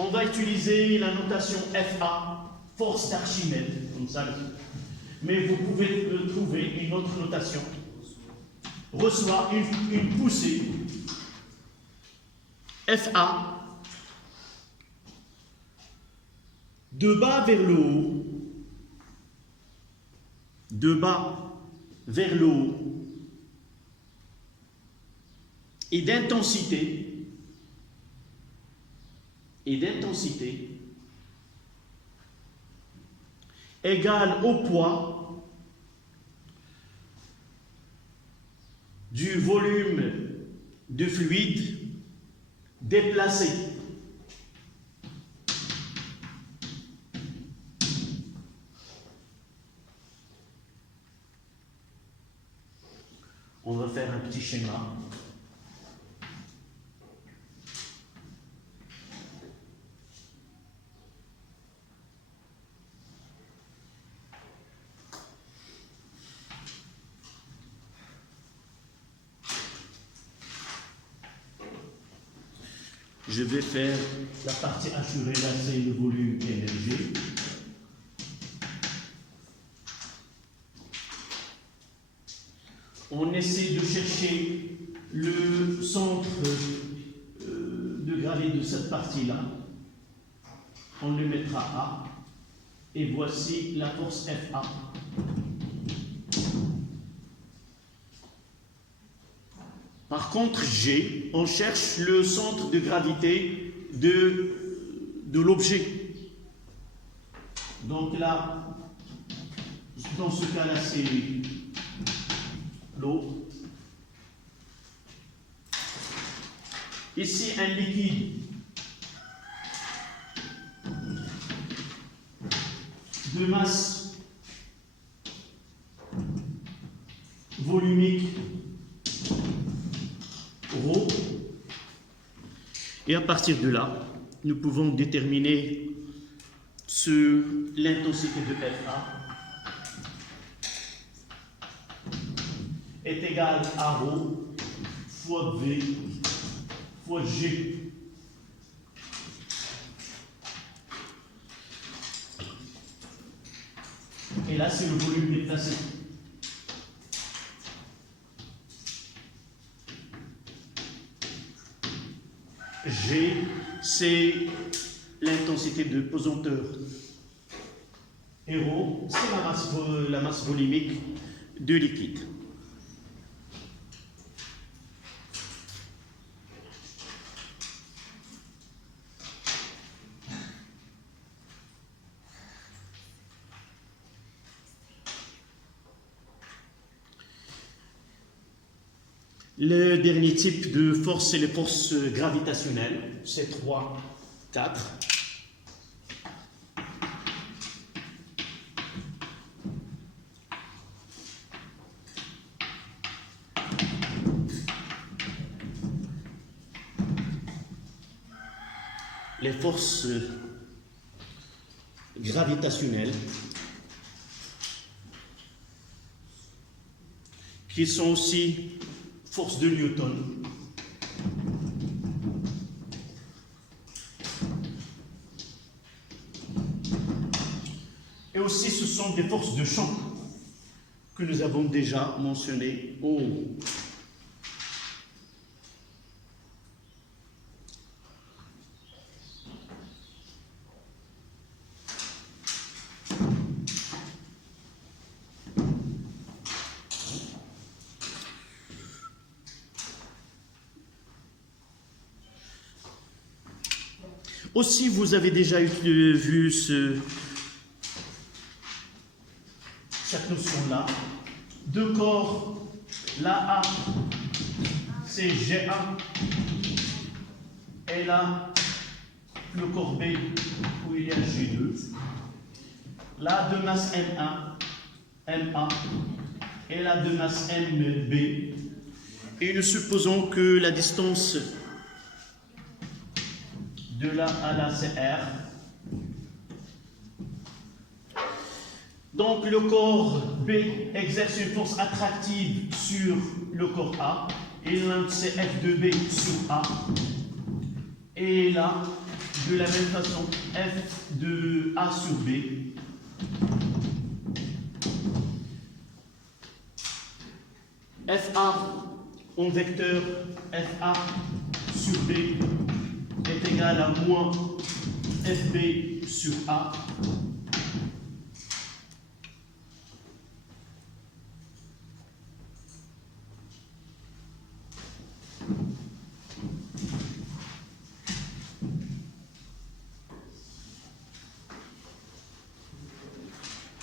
On va utiliser la notation FA, force d'Archimède, comme ça. Mais vous pouvez trouver une autre notation. Reçoit une poussée FA de bas vers le haut, de bas vers le haut, et d'intensité, égale au poids du volume de fluide déplacé. On va faire un petit schéma. Je vais faire la partie assurée, là c'est le volume énergie. On essaie de chercher le centre de gravité de cette partie-là. On le mettra A. Et voici la force FA. Par contre, G, on cherche le centre de gravité de l'objet. Donc là, dans ce cas-là, c'est l'eau. Ici, un liquide de masse volumique ρ. Et à partir de là, nous pouvons déterminer l'intensité de FA est égale à ρ fois V fois G. Et là, c'est le volume déplacé. G, c'est l'intensité de pesanteur. Et ρ, c'est la masse volumique de liquide. Le dernier type de force, c'est les forces gravitationnelles. C'est 3, 4. Les forces gravitationnelles qui sont aussi force de Newton. Et aussi, ce sont des forces de champ que nous avons déjà mentionnées au haut. Aussi, vous avez déjà vu cette notion-là. Deux corps, là A, c'est G1, et là, le corps B, où il y a G2. Là, de masse M1, MA, et là, de masse MB. Et nous supposons que la distance de là à là, c'est R. Donc le corps B exerce une force attractive sur le corps A. Et là, c'est F de B sur A. Et là, de la même façon, F de A sur B. FA en vecteur FA sur B est égal à moins FB sur A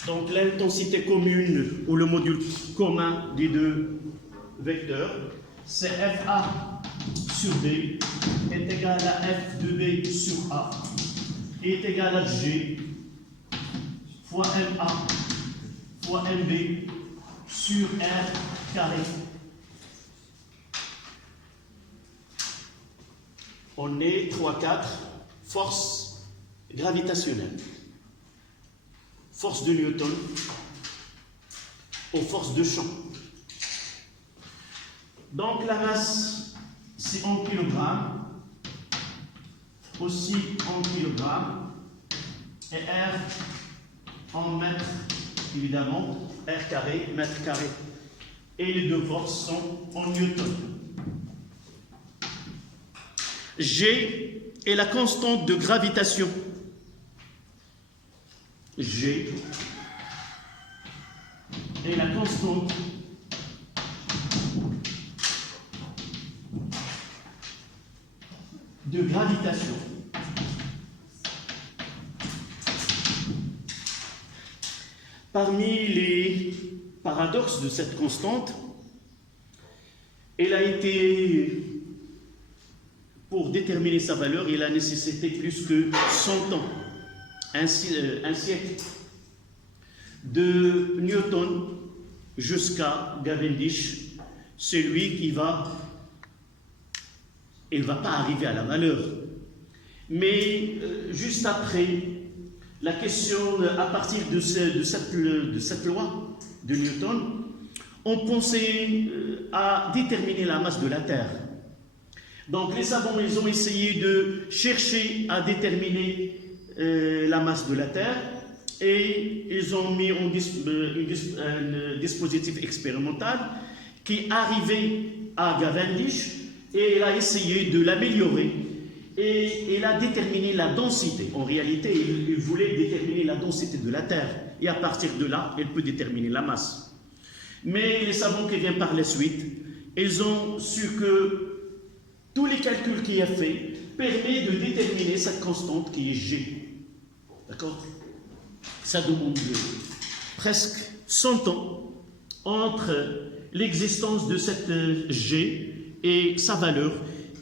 donc l'intensité commune ou le module commun des deux vecteurs, c'est FA sur B est égal à F de B sur A est égal à G fois MA fois MB sur R carré. On est 3-4, force gravitationnelle. Force de Newton aux forces de champ. Donc la masse, c'est en kilogrammes, aussi en kilogrammes, et R en mètres, évidemment, R carré, mètre carré. Et les deux forces sont en Newton. G est la constante de gravitation. G est la constante de gravitation. Parmi les paradoxes de cette constante, elle a été, pour déterminer sa valeur, il a nécessité plus que 100 ans. Un siècle, de Newton jusqu'à Cavendish, c'est lui qui il ne va pas arriver à la valeur. Mais juste après, la question, à partir de cette loi de Newton, on pensait à déterminer la masse de la Terre. Donc les savants, ils ont essayé de chercher à déterminer la masse de la Terre et ils ont mis un dispositif expérimental qui arrivait à Cavendish et il a essayé de l'améliorer et il a déterminé la densité. En réalité, il voulait déterminer la densité de la Terre et à partir de là, il peut déterminer la masse. Mais les savants qui viennent par la suite, ils ont su que tous les calculs qu'il a fait permettent de déterminer cette constante qui est G. D'accord? Ça demande presque 100 ans entre l'existence de cette G et sa valeur,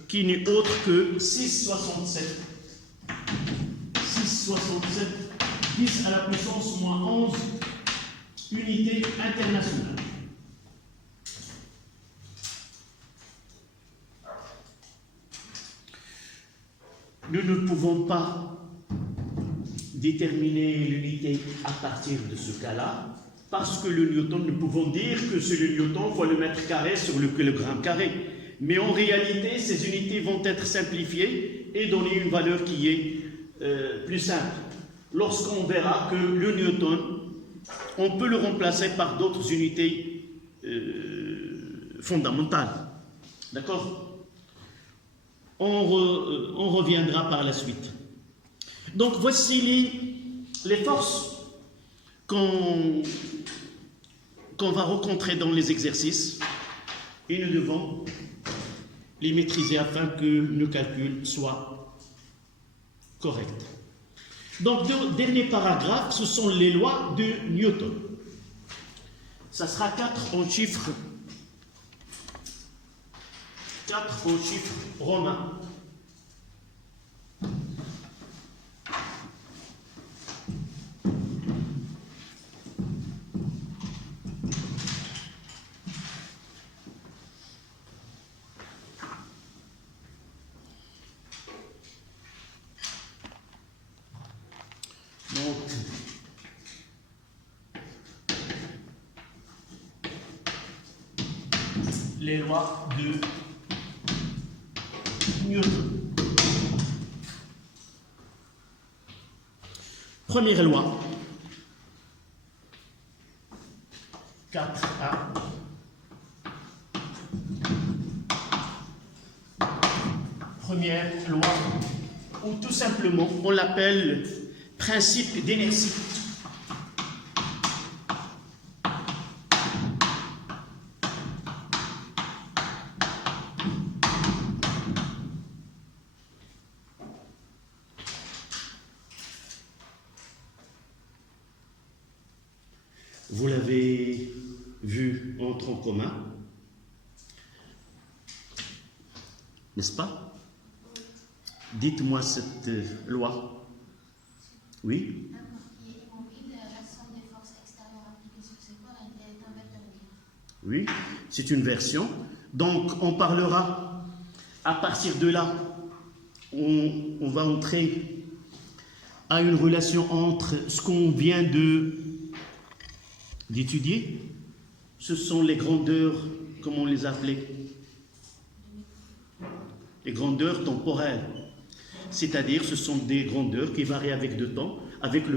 qui n'est autre que 6,67. 6,67, 10 à la puissance moins 11 unités internationales. Nous ne pouvons pas déterminer l'unité à partir de ce cas-là, parce que le Newton, nous pouvons dire que c'est le Newton fois le mètre carré sur le kilogramme carré. Mais en réalité, ces unités vont être simplifiées et donner une valeur qui est plus simple. Lorsqu'on verra que le Newton, on peut le remplacer par d'autres unités fondamentales. D'accord? On reviendra par la suite. Donc voici les forces qu'on va rencontrer dans les exercices et nous devons les maîtriser afin que nos calculs soient corrects. Donc, dernier paragraphe, ce sont les lois de Newton. Ça sera 4 en chiffres. 4 en chiffres romains. Donc, les lois de Newton. Première loi, 4A. Première loi ou tout simplement on l'appelle principe d'inertie. Vous l'avez vu en tronc commun, n'est-ce pas? Dites-moi cette loi. Oui? Oui, c'est une version. Donc, on parlera, à partir de là, on va entrer à une relation entre ce qu'on vient d'étudier. Ce sont les grandeurs, comme on les appelait, les grandeurs temporelles. C'est-à-dire, ce sont des grandeurs qui varient avec le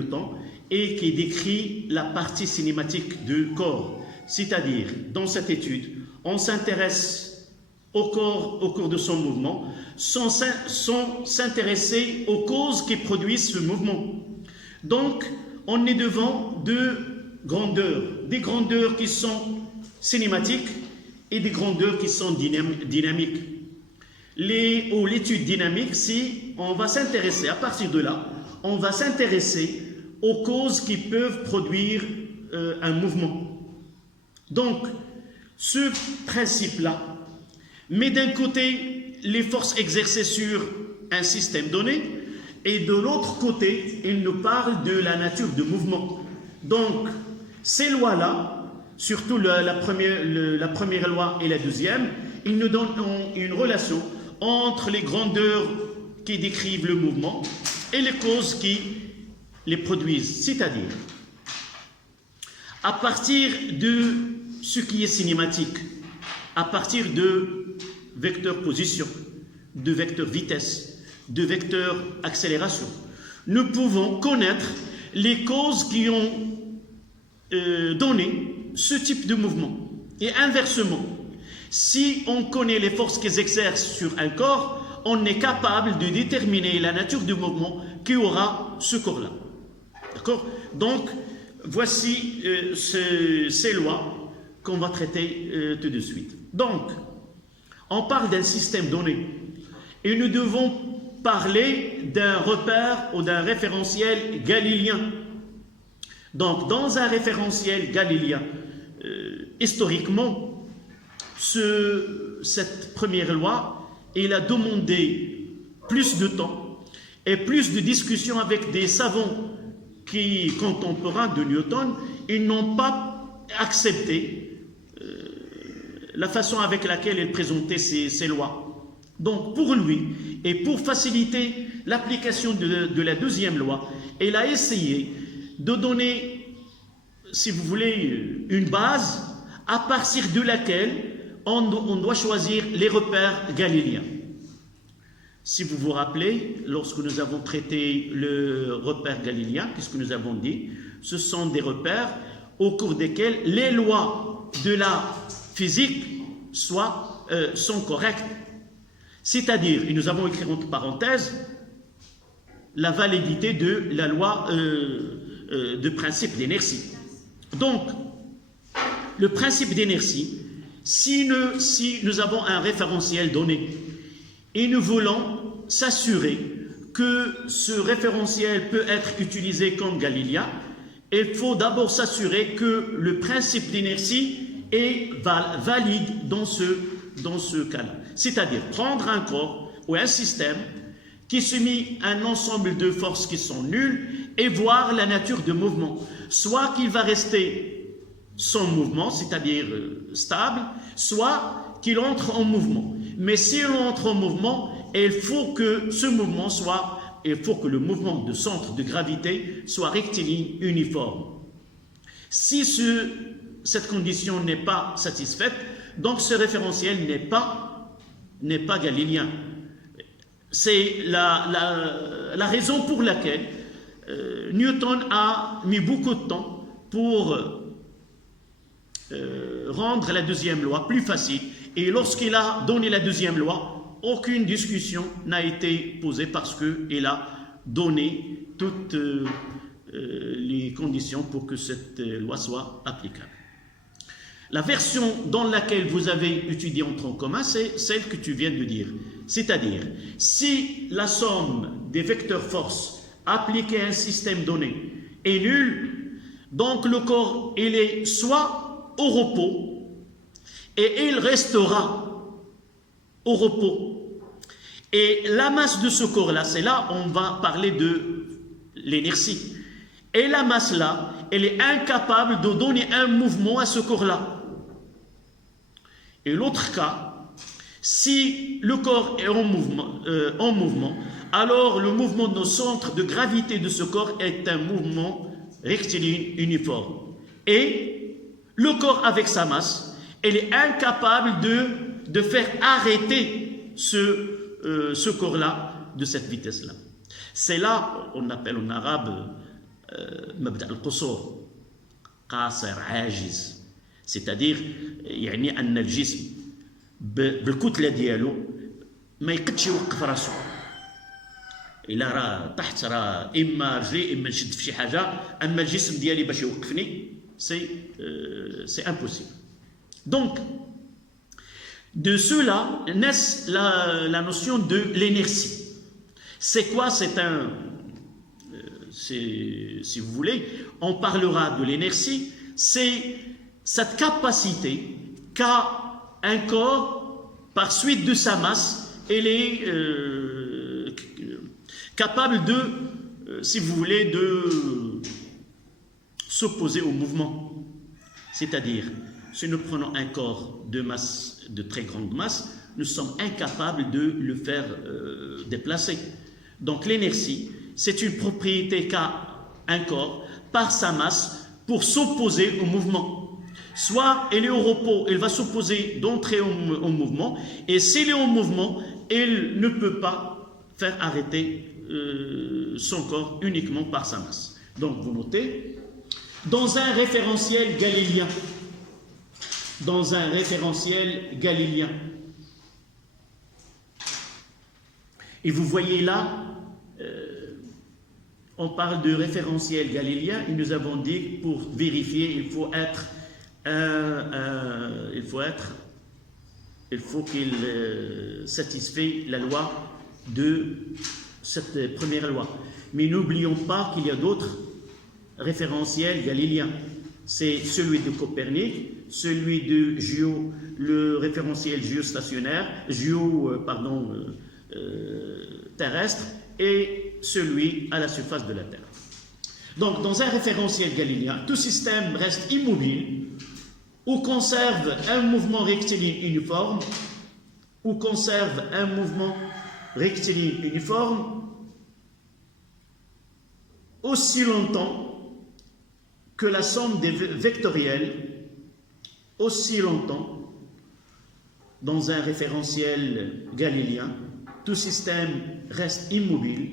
temps et qui décrit la partie cinématique du corps. C'est-à-dire, dans cette étude, on s'intéresse au corps au cours de son mouvement sans s'intéresser aux causes qui produisent ce mouvement. Donc, on est devant deux grandeurs, des grandeurs qui sont cinématiques et des grandeurs qui sont dynamiques. L'étude dynamique, si on va s'intéresser, à partir de là, on va s'intéresser aux causes qui peuvent produire un mouvement. Donc, ce principe-là met d'un côté les forces exercées sur un système donné et de l'autre côté, il nous parle de la nature du mouvement. Donc, ces lois-là, surtout la première loi et la deuxième, ils nous donnent une relation entre les grandeurs qui décrivent le mouvement et les causes qui les produisent. C'est-à-dire, à partir de ce qui est cinématique, à partir de vecteurs position, de vecteurs vitesse, de vecteurs accélération, nous pouvons connaître les causes qui ont donné ce type de mouvement. Et inversement, si on connaît les forces qu'ils exercent sur un corps, on est capable de déterminer la nature du mouvement qui aura ce corps-là. D'accord? Donc, voici ces lois qu'on va traiter tout de suite. Donc, on parle d'un système donné et nous devons parler d'un repère ou d'un référentiel galiléen. Donc, dans un référentiel galiléen, historiquement, cette première loi, elle a demandé plus de temps et plus de discussions avec des savants contemporains de Newton. Ils n'ont pas accepté la façon avec laquelle il présentait ces lois. Donc, pour lui, et pour faciliter l'application de la deuxième loi, il a essayé de donner, si vous voulez, une base à partir de laquelle on doit choisir les repères galiléens. Si vous vous rappelez, lorsque nous avons traité le repère galiléen, qu'est-ce que nous avons dit? Ce sont des repères au cours desquels les lois de la physique sont correctes. C'est-à-dire, et nous avons écrit entre parenthèses, la validité de la loi de principe d'inertie. Donc, le principe d'inertie, si nous avons un référentiel donné et nous voulons s'assurer que ce référentiel peut être utilisé comme galiléen, il faut d'abord s'assurer que le principe d'inertie est valide dans ce cas-là. C'est-à-dire prendre un corps ou un système qui soumet un ensemble de forces qui sont nulles et voir la nature de mouvement. Soit qu'il va rester sans mouvement, c'est-à-dire stable, soit qu'il entre en mouvement. Mais s'il entre en mouvement, il faut que le mouvement de centre de gravité soit rectiligne, uniforme. Si cette condition n'est pas satisfaite, donc ce référentiel n'est pas galiléen. C'est la raison pour laquelle Newton a mis beaucoup de temps pour rendre la deuxième loi plus facile. Et lorsqu'il a donné la deuxième loi, aucune discussion n'a été posée parce qu'il a donné toutes les conditions pour que cette loi soit applicable. La version dans laquelle vous avez étudié en tronc commun, c'est celle que tu viens de dire. C'est-à-dire, si la somme des vecteurs force appliquée à un système donné est nulle, donc le corps il est soit au repos et il restera au repos. Et la masse de ce corps-là, c'est là on va parler de l'inertie. Et la masse-là, elle est incapable de donner un mouvement à ce corps-là. Et l'autre cas, si le corps est en mouvement, alors le mouvement de centre de gravité de ce corps est un mouvement rectiligne uniforme. Et le corps avec sa masse, elle est incapable de faire arrêter ce corps-là de cette vitesse-là. C'est là, on appelle en arabe مبدأ القصور قاصر عاجز, c'est-à-dire يعني أن الجسم بالكتلة ديالو ما يقدش يوقف راسو. إلا راه تحت راه إما رجلي إما نشد في شي حاجة، أما الجسم ديالي باش يوقفني c'est impossible. Donc de cela naît la notion de l'inertie. C'est quoi? Si vous voulez, on parlera de l'inertie, c'est cette capacité qu'a un corps par suite de sa masse, elle est capable de, si vous voulez, de s'opposer au mouvement. C'est-à-dire, si nous prenons un corps de très grande masse, nous sommes incapables de le faire déplacer. Donc l'inertie, c'est une propriété qu'a un corps par sa masse pour s'opposer au mouvement. Soit elle est au repos, elle va s'opposer d'entrer au mouvement, et s'il est en mouvement, elle ne peut pas faire arrêter son corps uniquement par sa masse. Donc vous notez, dans un référentiel galiléen, et vous voyez là, on parle de référentiel galiléen et nous avons dit pour vérifier, il faut qu'il satisfait la loi de cette première loi. Mais n'oublions pas qu'il y a d'autres référentiels galiléens. C'est celui de Copernic, celui de le référentiel terrestre et celui à la surface de la Terre. Donc, dans un référentiel galiléen, tout système reste immobile ou conserve un mouvement rectiligne uniforme aussi longtemps que la somme des vectoriels, dans un référentiel galiléen, tout système reste immobile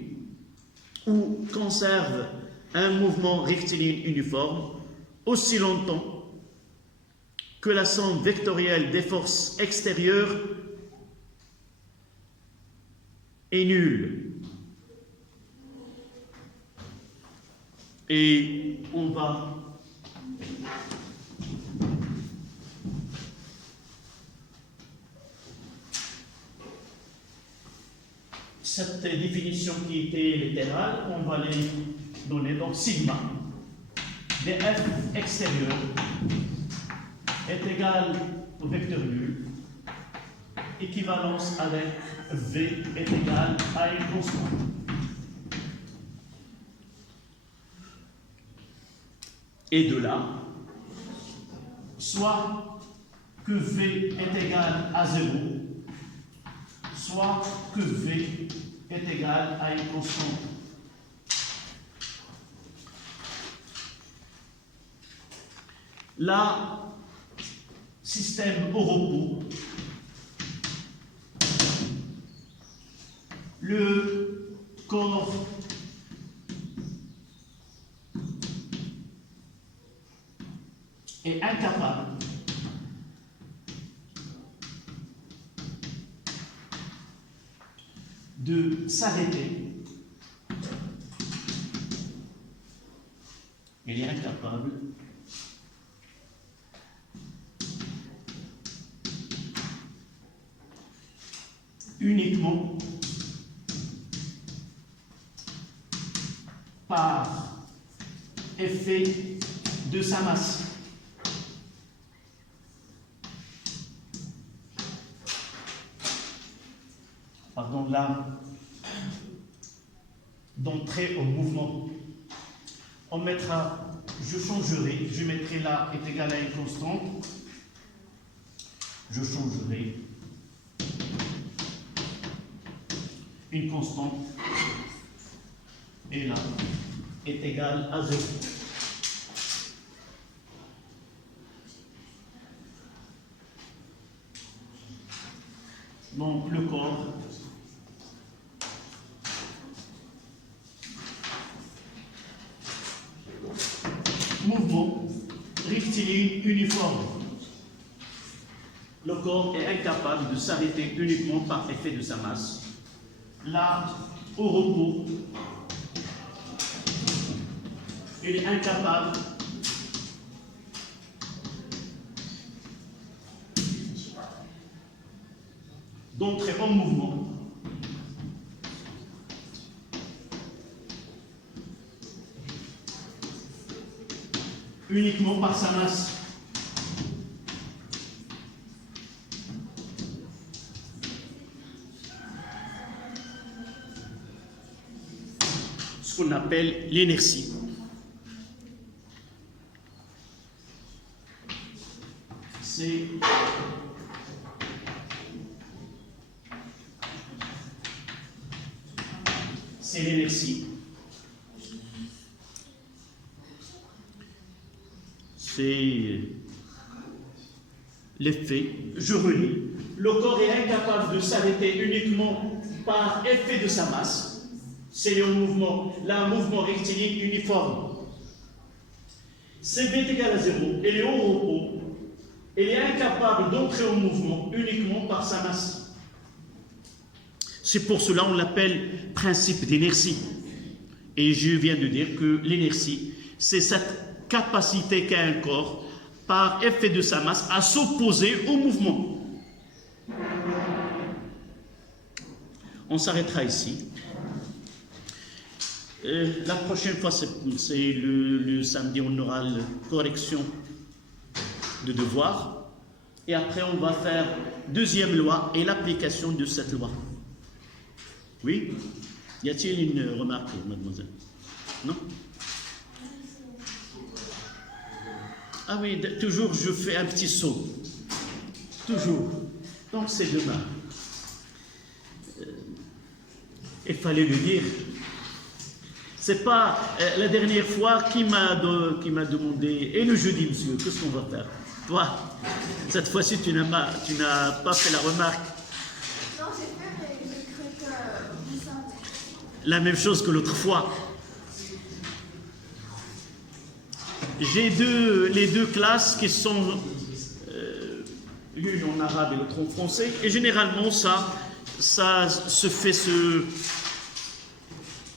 ou conserve un mouvement rectiligne uniforme aussi longtemps que la somme vectorielle des forces extérieures est nulle. Et on va cette définition qui était littérale, on va les donner. Donc sigma df extérieur est égal au vecteur nul, équivalence avec v est égal à une constante. Et de là, soit que v est égal à 0, soit que v est égal à une constante. Là, système au repos, le corps est incapable de s'arrêter, elle est incapable uniquement par effet de sa masse. Pardon, là, d'entrer au mouvement. On mettra, je changerai, je mettrai là est égal à une constante. Je changerai une constante et là est égal à 0. Donc le corps mouvement rectiligne uniforme. Le corps est incapable de s'arrêter uniquement par effet de sa masse. Là, au repos, il est incapable d'entrer en mouvement uniquement par sa masse. Ce qu'on appelle l'inertie. C'est l'inertie. C'est l'effet. Je relis. Le corps est incapable de s'arrêter uniquement par effet de sa masse. C'est un mouvement, là, un mouvement rectiligne uniforme. CV est égal à 0. Elle est au repos. Elle est incapable d'entrer en mouvement uniquement par sa masse. C'est pour cela qu'on l'appelle principe d'inertie. Et je viens de dire que l'inertie, c'est cette capacité qu'a un corps, par effet de sa masse, à s'opposer au mouvement. On s'arrêtera ici. La prochaine fois, c'est le samedi, on aura la correction de devoir. Et après, on va faire deuxième loi et l'application de cette loi. Oui? Y a-t-il une remarque, mademoiselle? Non? Ah oui, toujours je fais un petit saut. Toujours. Donc c'est demain. Il fallait le dire. C'est pas la dernière fois qui m'a demandé, et le jeudi, monsieur, qu'est-ce qu'on va faire? Toi, cette fois-ci, tu n'as pas fait la remarque. Non, j'ai fait, mais j'ai cru que vous sentez. La même chose que l'autre fois. J'ai les deux classes qui sont l'une en arabe et l'autre en français, et généralement ça se fait ce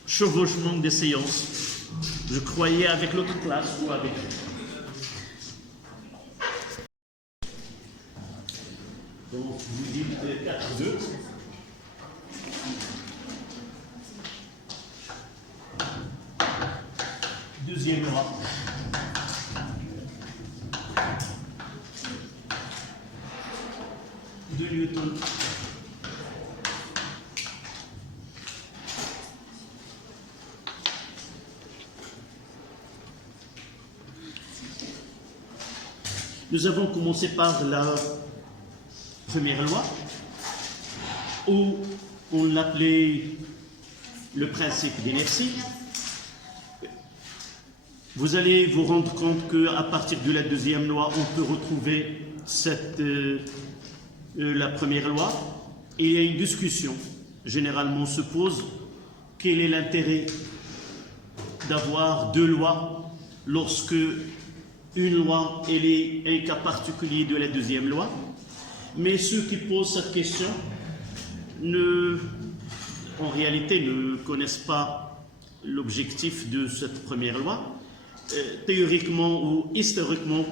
chevauchement des séances. Je croyais avec l'autre classe ou avec donc vous dites 4-2. Deuxième loi. De Newton. Nous avons commencé par la première loi, où on l'appelait le principe d'inertie. Vous allez vous rendre compte qu'à partir de la deuxième loi, on peut retrouver la première loi, et il y a une discussion. Généralement, se pose quel est l'intérêt d'avoir deux lois lorsque une loi elle est un cas particulier de la deuxième loi. Mais ceux qui posent cette question en réalité ne connaissent pas l'objectif de cette première loi. Théoriquement ou historiquement,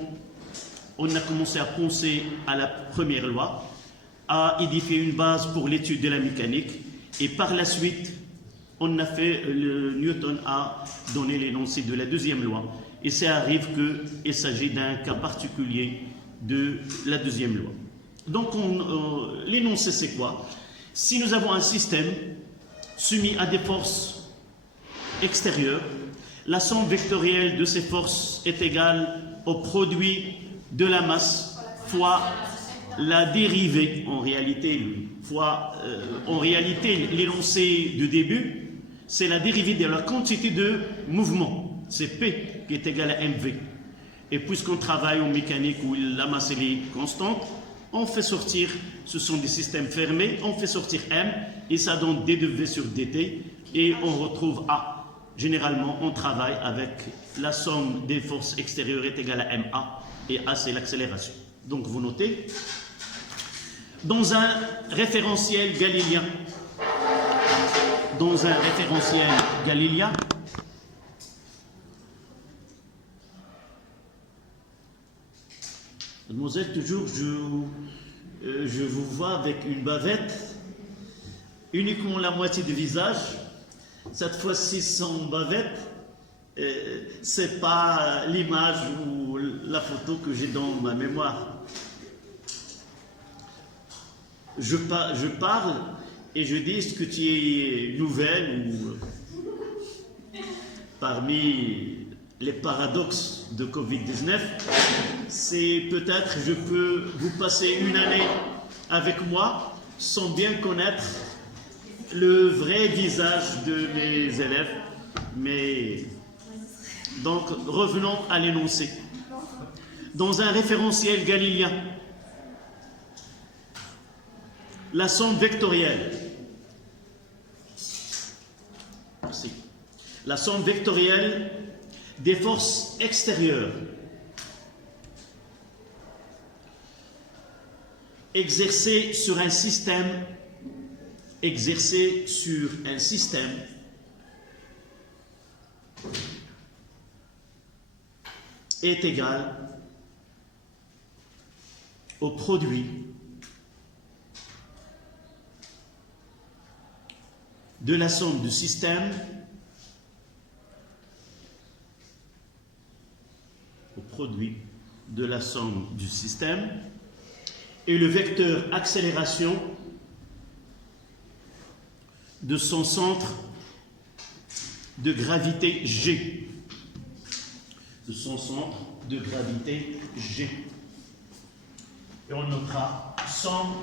on a commencé à penser à la première loi, à édifier une base pour l'étude de la mécanique, et par la suite, Newton a donné l'énoncé de la deuxième loi. Et ça arrive qu'il s'agit d'un cas particulier de la deuxième loi. Donc, l'énoncé, c'est quoi? Si nous avons un système soumis à des forces extérieures, la somme vectorielle de ces forces est égale au produit de la masse fois la dérivée, en réalité, l'énoncé de début, c'est la dérivée de la quantité de mouvement. C'est P qui est égal à mv. Et puisqu'on travaille en mécanique où la masse est constante, on fait sortir, ce sont des systèmes fermés, on fait sortir m et ça donne d de v sur dt et on retrouve a. Généralement, on travaille avec la somme des forces extérieures est égale à ma et a c'est l'accélération. Donc vous notez, dans un référentiel galiléen, mademoiselle, toujours je vous vois avec une bavette, uniquement la moitié du visage, cette fois-ci sans bavette, c'est pas l'image ou la photo que j'ai dans ma mémoire. Je parle et je dis ce que tu es nouvelle ou parmi les paradoxes de Covid-19, c'est peut-être je peux vous passer une année avec moi sans bien connaître le vrai visage de mes élèves. Mais donc revenons à l'énoncé. Dans un référentiel galiléen, la somme vectorielle, la somme vectorielle des forces extérieures exercées sur un système est égale au produit de la somme du système et le vecteur accélération de son centre de gravité G. Et on notera somme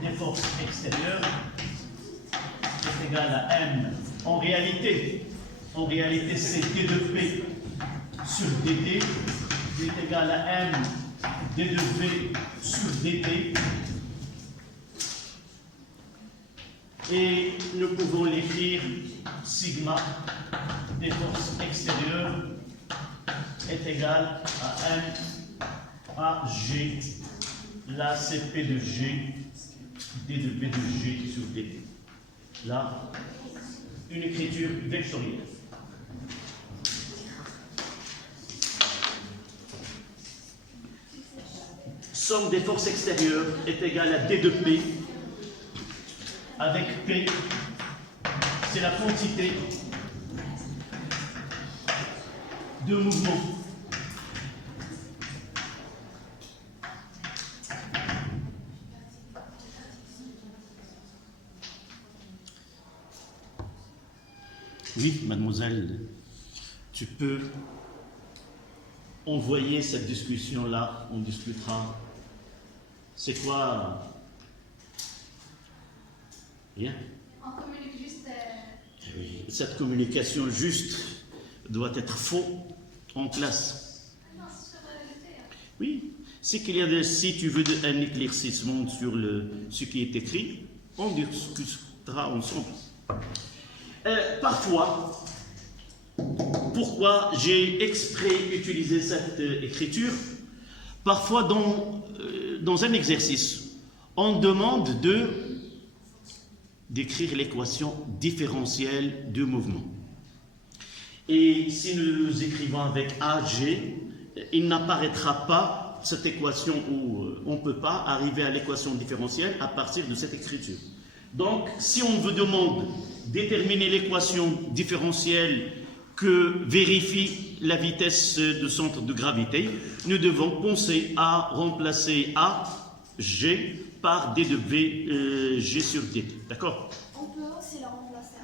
des forces extérieures est égale à M. En réalité c'est D de P sur dt est égal à m d de v sur dt, et nous pouvons l'écrire sigma des forces extérieures est égal à m à g, là c'est p de g, d de p de g sur dt. Là, une écriture vectorielle. Somme des forces extérieures est égale à d de p, avec p, c'est la quantité de mouvement. Oui, mademoiselle, tu peux envoyer cette discussion-là, on discutera. C'est quoi? Rien. On communique juste. Cette communication juste doit être faux en classe. Non, sur le théâtre. Oui, c'est qu'il y a si tu veux un éclaircissement sur ce qui est écrit, on discutera ensemble. Parfois, pourquoi j'ai exprès utilisé cette écriture? Parfois, dans un exercice, on demande d'écrire l'équation différentielle du mouvement. Et si nous écrivons avec AG, il n'apparaîtra pas cette équation où on ne peut pas arriver à l'équation différentielle à partir de cette écriture. Donc, si on vous demande de déterminer l'équation différentielle que vérifie la vitesse de centre de gravité, nous devons penser à remplacer AG par D de V, G sur D. D'accord? On peut aussi la remplacer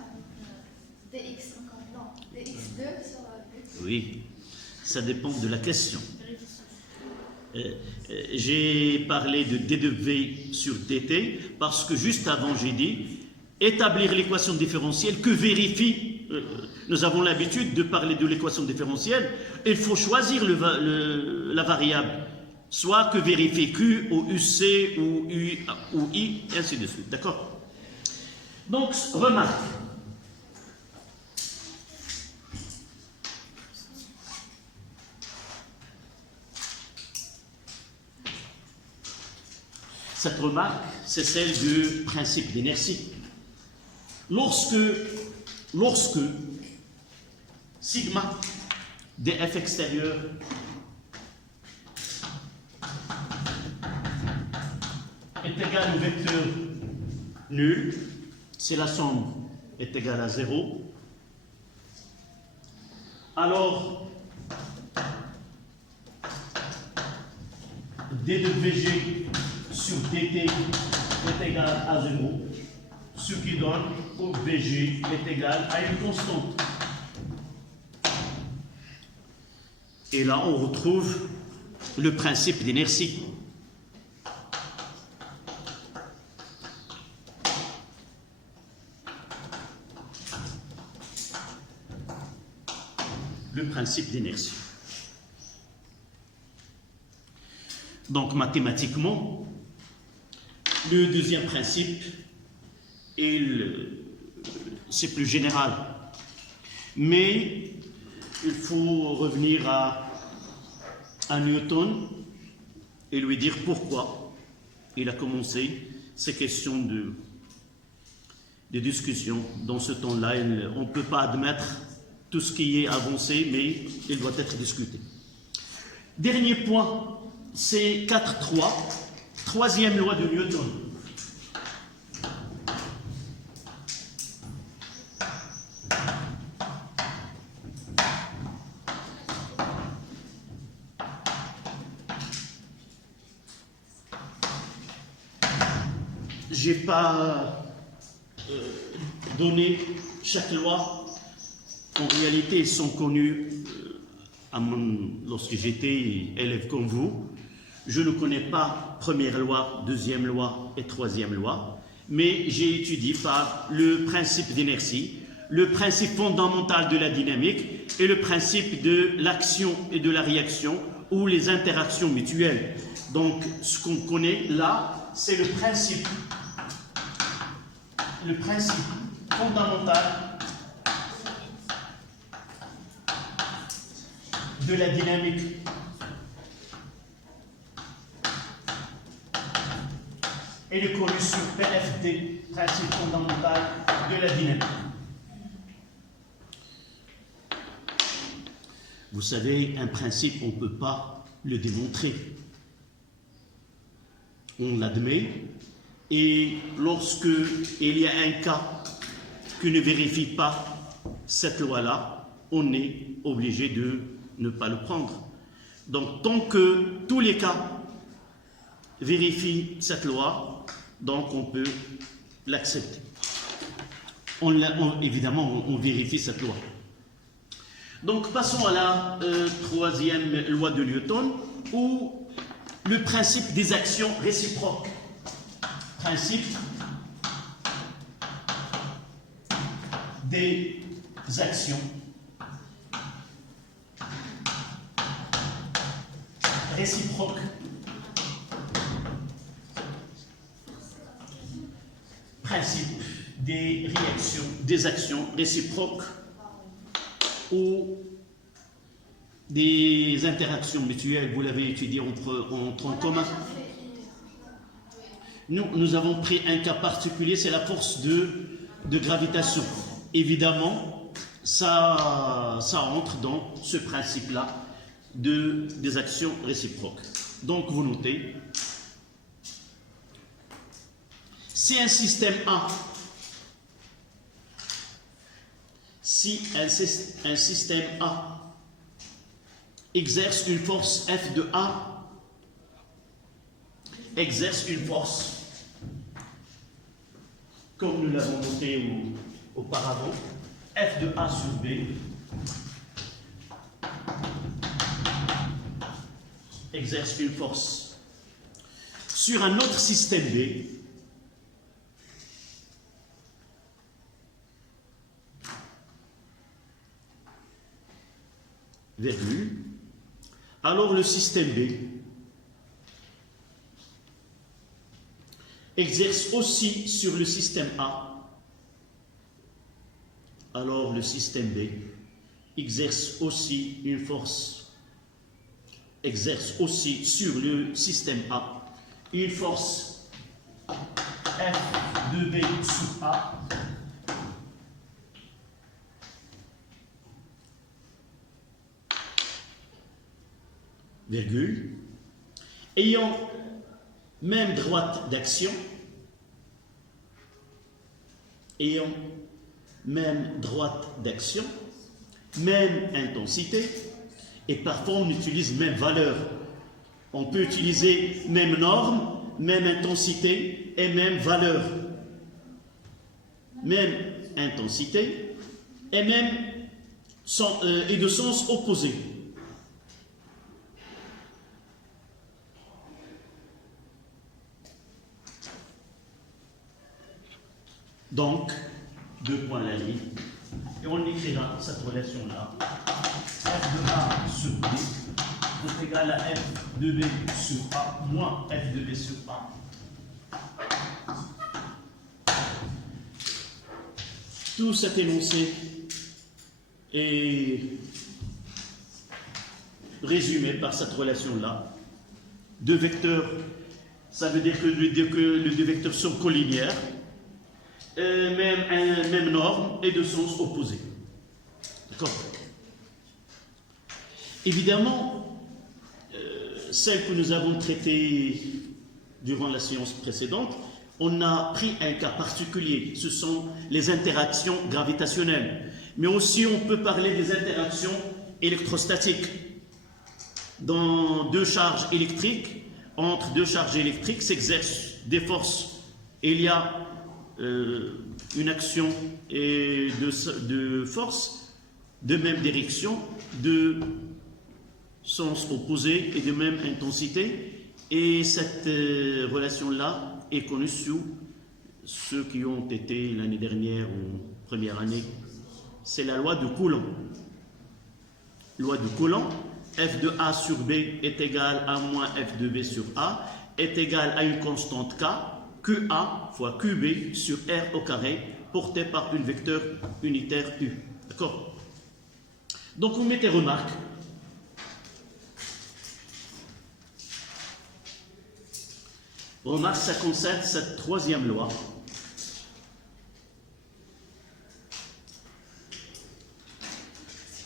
avec dx encore. Non, dx2 sur dt. Oui, ça dépend de la question. J'ai parlé de D de V sur dt parce que juste avant j'ai dit établir l'équation différentielle que vérifie. Nous avons l'habitude de parler de l'équation différentielle. Il faut choisir la variable, soit que vérifie Q ou UC ou U ou I, et ainsi de suite. D'accord? Donc, remarque. Cette remarque, c'est celle du principe d'inertie. Lorsque sigma df extérieur est égal au vecteur nul, si la somme est égale à 0, alors d de Vg sur dt est égal à 0, ce qui donne que Vg est égal à une constante. Et là, on retrouve le principe d'inertie. Le principe d'inertie. Donc, mathématiquement, le deuxième principe, c'est plus général. Mais il faut revenir à Newton et lui dire pourquoi il a commencé ces questions de discussion. Dans ce temps-là, on ne peut pas admettre tout ce qui est avancé, mais il doit être discuté. Dernier point, c'est 4.3, troisième loi de Newton. Je n'ai pas donné chaque loi. En réalité, ils sont connus lorsque j'étais élève comme vous. Je ne connais pas première loi, deuxième loi et troisième loi, mais j'ai étudié par le principe d'inertie, le principe fondamental de la dynamique et le principe de l'action et de la réaction ou les interactions mutuelles. Donc, ce qu'on connaît là, c'est le principe fondamental de la dynamique. Et le connu sur PFD, principe fondamental de la dynamique. Vous savez, un principe, on ne peut pas le démontrer. On l'admet, et lorsque il y a un cas qui ne vérifie pas cette loi-là, on est obligé de ne pas le prendre. Donc, tant que tous les cas vérifient cette loi, donc on peut l'accepter. Évidemment, on vérifie cette loi. Donc, passons à la troisième loi de Newton, où le principe des actions réciproques. Principe des actions réciproques. Principe des réactions, des actions réciproques ou des interactions mutuelles. Vous l'avez étudié en commun. Nous avons pris un cas particulier, c'est la force de gravitation. Évidemment, ça entre dans ce principe-là des actions réciproques. Donc, vous notez, si un système A, exerce une force F de A, exerce une force, comme nous l'avons noté auparavant, F de A sur B exerce une force sur un autre système B, virgule, alors le système B exerce aussi sur le système A, alors le système B exerce aussi une force, exerce aussi sur le système A une force F de B sur A virgule, ayant même droite d'action, même intensité, et parfois on utilise même valeur. On peut utiliser même norme, même intensité et même valeur. Même intensité et même et de sens opposé. Donc, deux points à la ligne, et on écrira cette relation-là. F de A sur B est égal à F de B sur A moins F de B sur A. Tout cet énoncé est résumé par cette relation-là. Deux vecteurs, ça veut dire que les deux vecteurs sont collinéaires. Même norme et de sens opposé. D'accord. Évidemment, celle que nous avons traitée durant la séance précédente, on a pris un cas particulier, ce sont les interactions gravitationnelles. Mais aussi on peut parler des interactions électrostatiques. Dans deux charges électriques, entre deux charges électriques s'exercent des forces. Et il y a une action et de force de même direction, de sens opposé et de même intensité, et cette relation-là est connue sous ceux qui ont été l'année dernière ou première année. C'est la loi de Coulomb. Loi de Coulomb, F de A sur B est égal à moins F de B sur A, est égal à une constante K, QA fois QB sur R au carré, porté par une vecteur unitaire U. D'accord? Donc on met des remarques. Remarque, ça concerne cette troisième loi.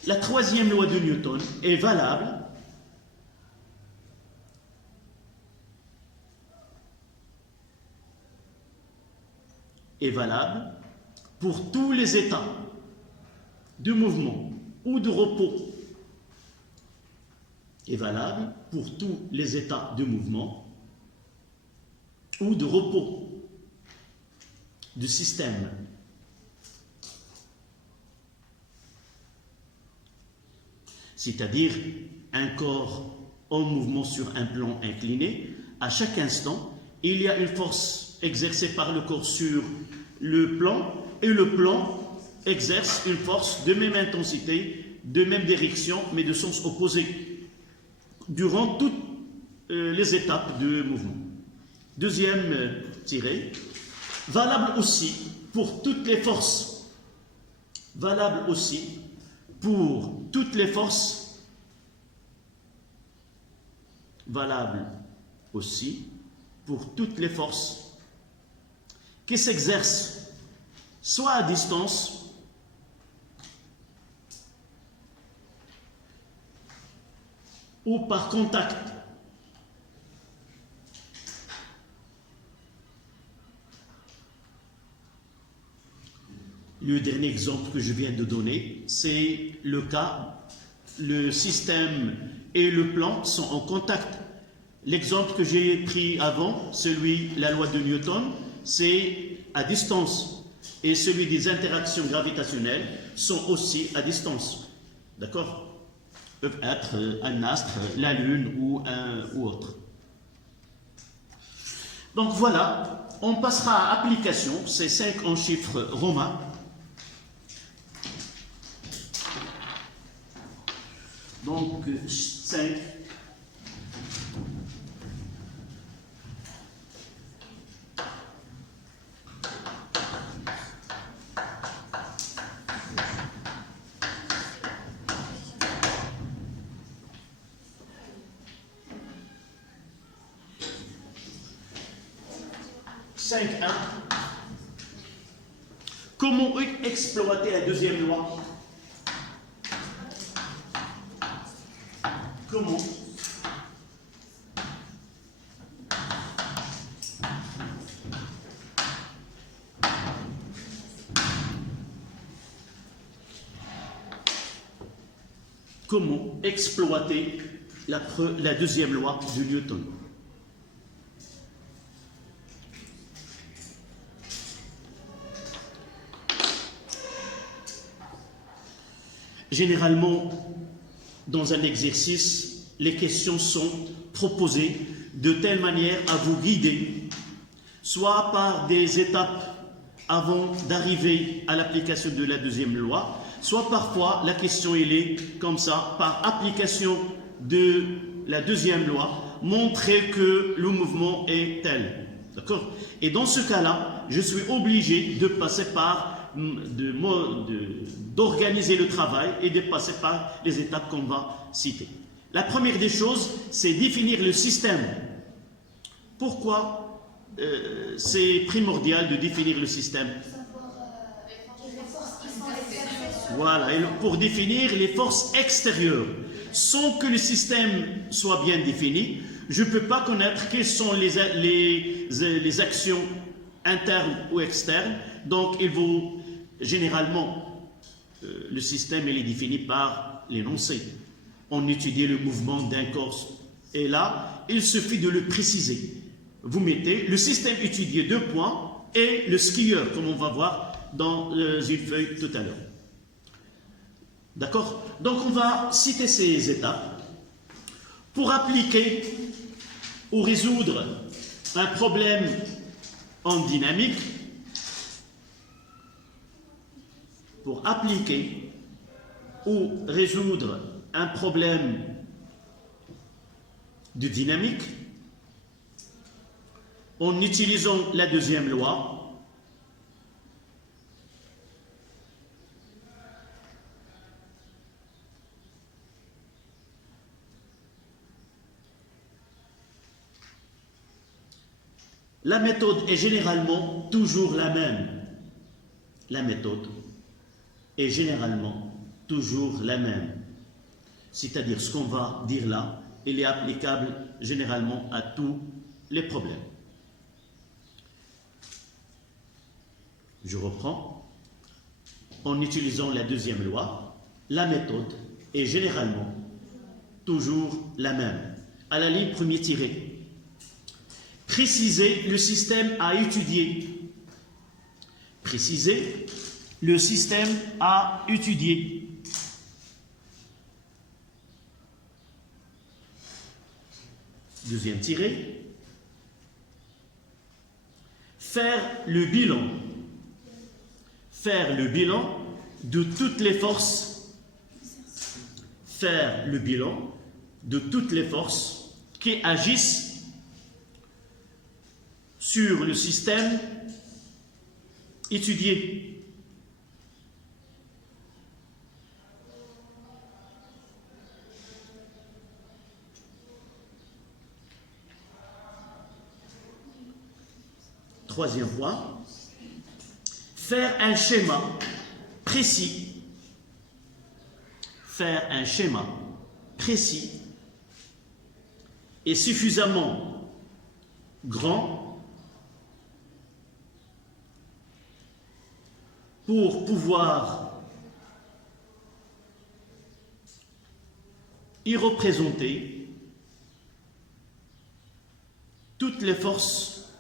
La troisième loi de Newton est valable pour tous les états de mouvement ou de repos. Est valable pour tous les états de mouvement ou de repos du système. C'est-à-dire un corps en mouvement sur un plan incliné, à chaque instant, il y a une force exercée par le corps sur le plan, et le plan exerce une force de même intensité, de même direction, mais de sens opposé, durant toutes les étapes de mouvement. Deuxième tiré, valable aussi pour toutes les forces. Valable aussi pour toutes les forces. Valable aussi pour toutes les forces qui s'exerce soit à distance, ou par contact. Le dernier exemple que je viens de donner, c'est le cas, le système et le plan sont en contact. L'exemple que j'ai pris avant, la loi de Newton, c'est à distance. Et celui des interactions gravitationnelles sont aussi à distance. D'accord? Peuvent être un astre, la Lune ou autre. Donc voilà, on passera à application, c'est 5 en chiffres romains. Donc 5. Comment exploiter la deuxième loi? Comment? Comment exploiter la deuxième loi de Newton? Généralement, dans un exercice, les questions sont proposées de telle manière à vous guider, soit par des étapes avant d'arriver à l'application de la deuxième loi, soit parfois la question elle est comme ça, par application de la deuxième loi, montrer que le mouvement est tel. D'accord? Et dans ce cas-là, je suis obligé de passer par d'organiser le travail et de passer par les étapes qu'on va citer. La première des choses, c'est définir le système. Pourquoi c'est primordial de définir le système? Voilà, pour définir les forces extérieures. Sans que le système soit bien défini, je ne peux pas connaître quelles sont les actions internes ou externes. Donc, il faut généralement, le système il est défini par l'énoncé. On étudie le mouvement d'un corps. Et là, il suffit de le préciser. Vous mettez le système étudié 2 points et le skieur, comme on va voir dans une feuille tout à l'heure. D'accord? Donc, on va citer ces étapes pour appliquer ou résoudre un problème en dynamique. Pour appliquer ou résoudre un problème de dynamique en utilisant la deuxième loi, la méthode est généralement toujours la même. La méthode est généralement toujours la même. C'est-à-dire, ce qu'on va dire là, il est applicable généralement à tous les problèmes. Je reprends. En utilisant la deuxième loi, la méthode est généralement toujours la même. À la ligne premier tiré, préciser le système à étudier. Préciser le système à étudier. Deuxième tiré. Faire le bilan. Faire le bilan de toutes les forces. Faire le bilan de toutes les forces qui agissent sur le système étudié. Troisième point, faire un schéma précis, et suffisamment grand pour pouvoir y représenter toutes les forces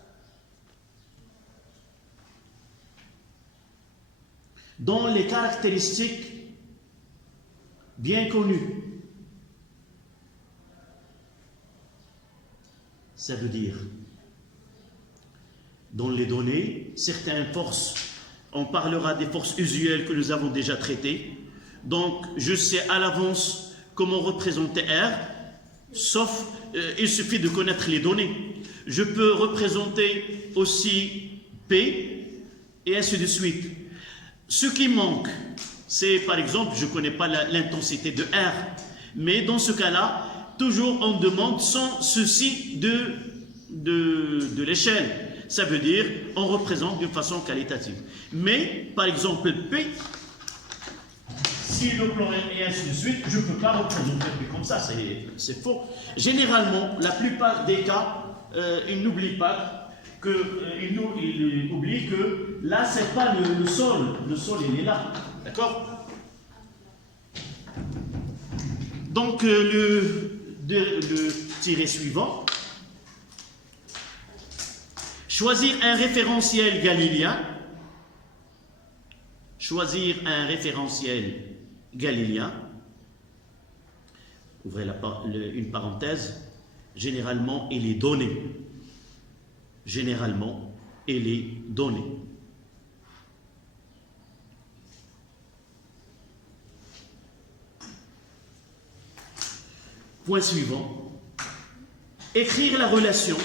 dont les caractéristiques bien connues. Ça veut dire, dans les données, certaines forces, on parlera des forces usuelles que nous avons déjà traitées. Donc, je sais à l'avance comment représenter R, sauf, il suffit de connaître les données. Je peux représenter aussi P, et ainsi de suite. Ce qui manque, c'est par exemple, je ne connais pas l'intensité de R, mais dans ce cas-là, toujours on demande sans ceci de l'échelle. Ça veut dire, on représente d'une façon qualitative. Mais, par exemple, P, si le plan est ainsi de suite, je ne peux pas représenter P comme ça, c'est faux. Généralement, la plupart des cas, ils n'oublient pas ils oublient que là, ce n'est pas le sol. Le sol, il est là. D'accord? Donc, le tiré suivant. Choisir un référentiel galiléen. Choisir un référentiel galiléen. Ouvrez une parenthèse. Généralement, il est donné. Généralement, il est donné. Point suivant. Écrire la relation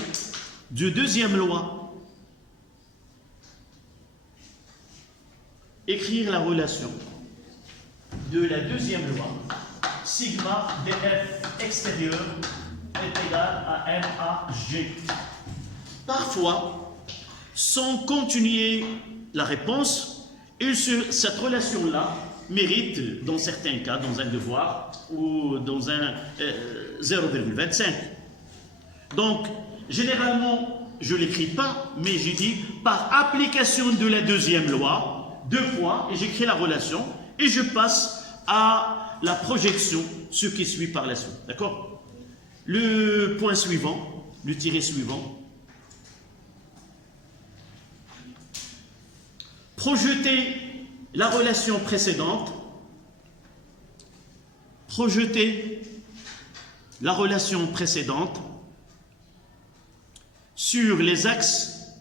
de deuxième loi. Écrire la relation de la deuxième loi. Sigma df extérieur est égal à MAG. Parfois, sans continuer la réponse, cette relation-là mérite, dans certains cas, dans un devoir ou dans un 0,25. Donc, généralement, je ne l'écris pas, mais j'ai dit par application de la deuxième loi, 2 points, et j'écris la relation, et je passe à la projection, ce qui suit par la suite. D'accord? Le point suivant, le tiré suivant. Projeter la relation précédente. Projeter la relation précédente sur les axes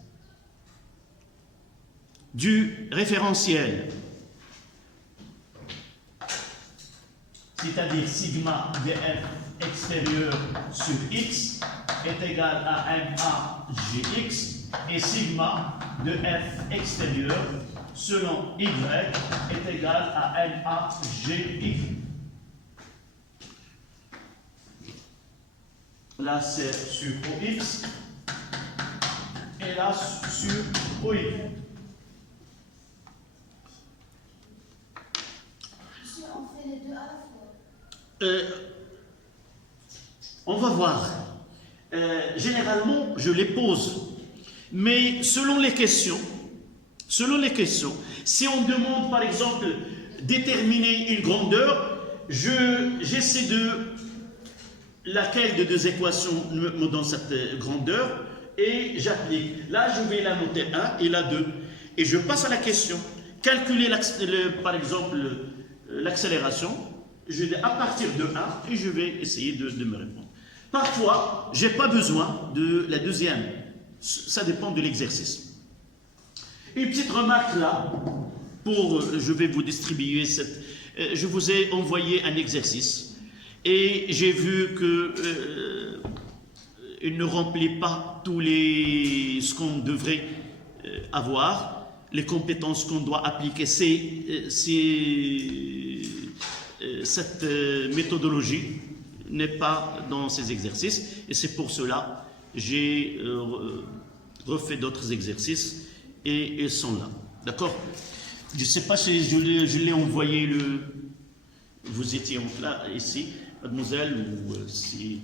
du référentiel. C'est-à-dire sigma df extérieur sur x est égal à MAGX et sigma de f extérieur selon y est égal à MAGY. Là c'est sur OX et là sur OY. Si on fait les deux à la fois. On va voir. Généralement, je les pose. Mais selon les questions, si on demande par exemple déterminer une grandeur, j'essaie de laquelle de deux équations me donne cette grandeur et j'applique. Là, je vais la noter 1 et la 2. Et je passe à la question. Calculer par exemple l'accélération. Je vais à partir de 1 et je vais essayer de me répondre. Parfois, je n'ai pas besoin de la deuxième. Ça dépend de l'exercice. Une petite remarque là, je vais vous distribuer je vous ai envoyé un exercice et j'ai vu que il ne remplit pas ce qu'on devrait avoir, les compétences qu'on doit appliquer. Cette méthodologie n'est pas dans ces exercices et c'est pour cela que j'ai refait d'autres exercices et ils sont là. D'accord? Je ne sais pas si je l'ai envoyé vous étiez en classe ici, mademoiselle, ou si.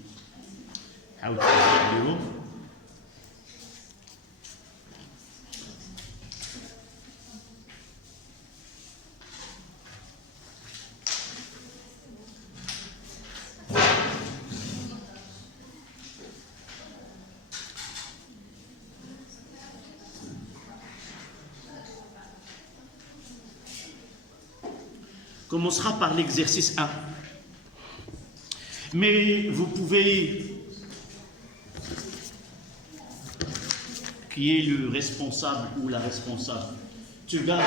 Commencera par l'exercice 1. Mais vous pouvez, qui est le responsable ou la responsable, tu regardes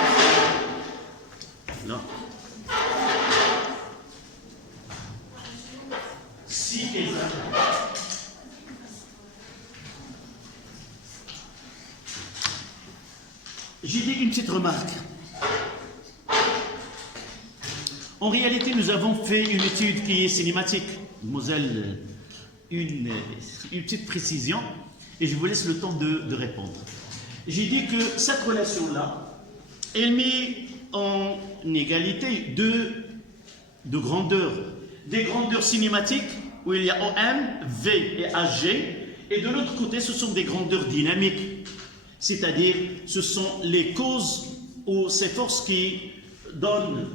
là. Si tes j'ai dit une petite remarque. En réalité, nous avons fait une étude qui est cinématique. Mademoiselle, une petite précision, et je vous laisse le temps de répondre. J'ai dit que cette relation-là, elle met en égalité deux grandeurs. Des grandeurs cinématiques, où il y a OM, V et AG, et de l'autre côté, ce sont des grandeurs dynamiques. C'est-à-dire, ce sont les causes ou ces forces qui donnent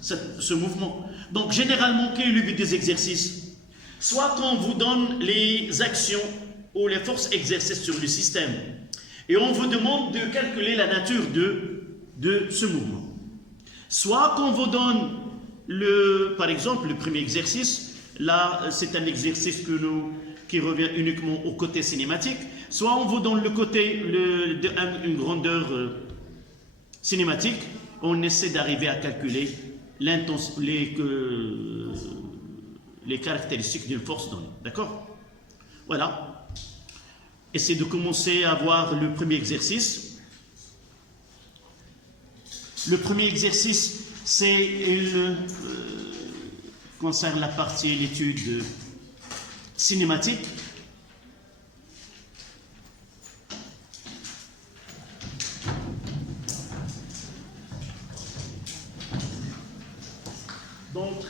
ce mouvement. Donc, généralement, quel est le but des exercices? Soit qu'on vous donne les actions ou les forces exercées sur le système, et on vous demande de calculer la nature de ce mouvement. Soit qu'on vous donne, par exemple, le premier exercice, là, c'est un exercice qui revient uniquement au côté cinématique, soit on vous donne le côté, une grandeur cinématique, on essaie d'arriver à calculer les caractéristiques d'une force donnée. D'accord? Voilà. Essayez de commencer à voir le premier exercice. Le premier exercice, concerne la partie, l'étude cinématique. Donc,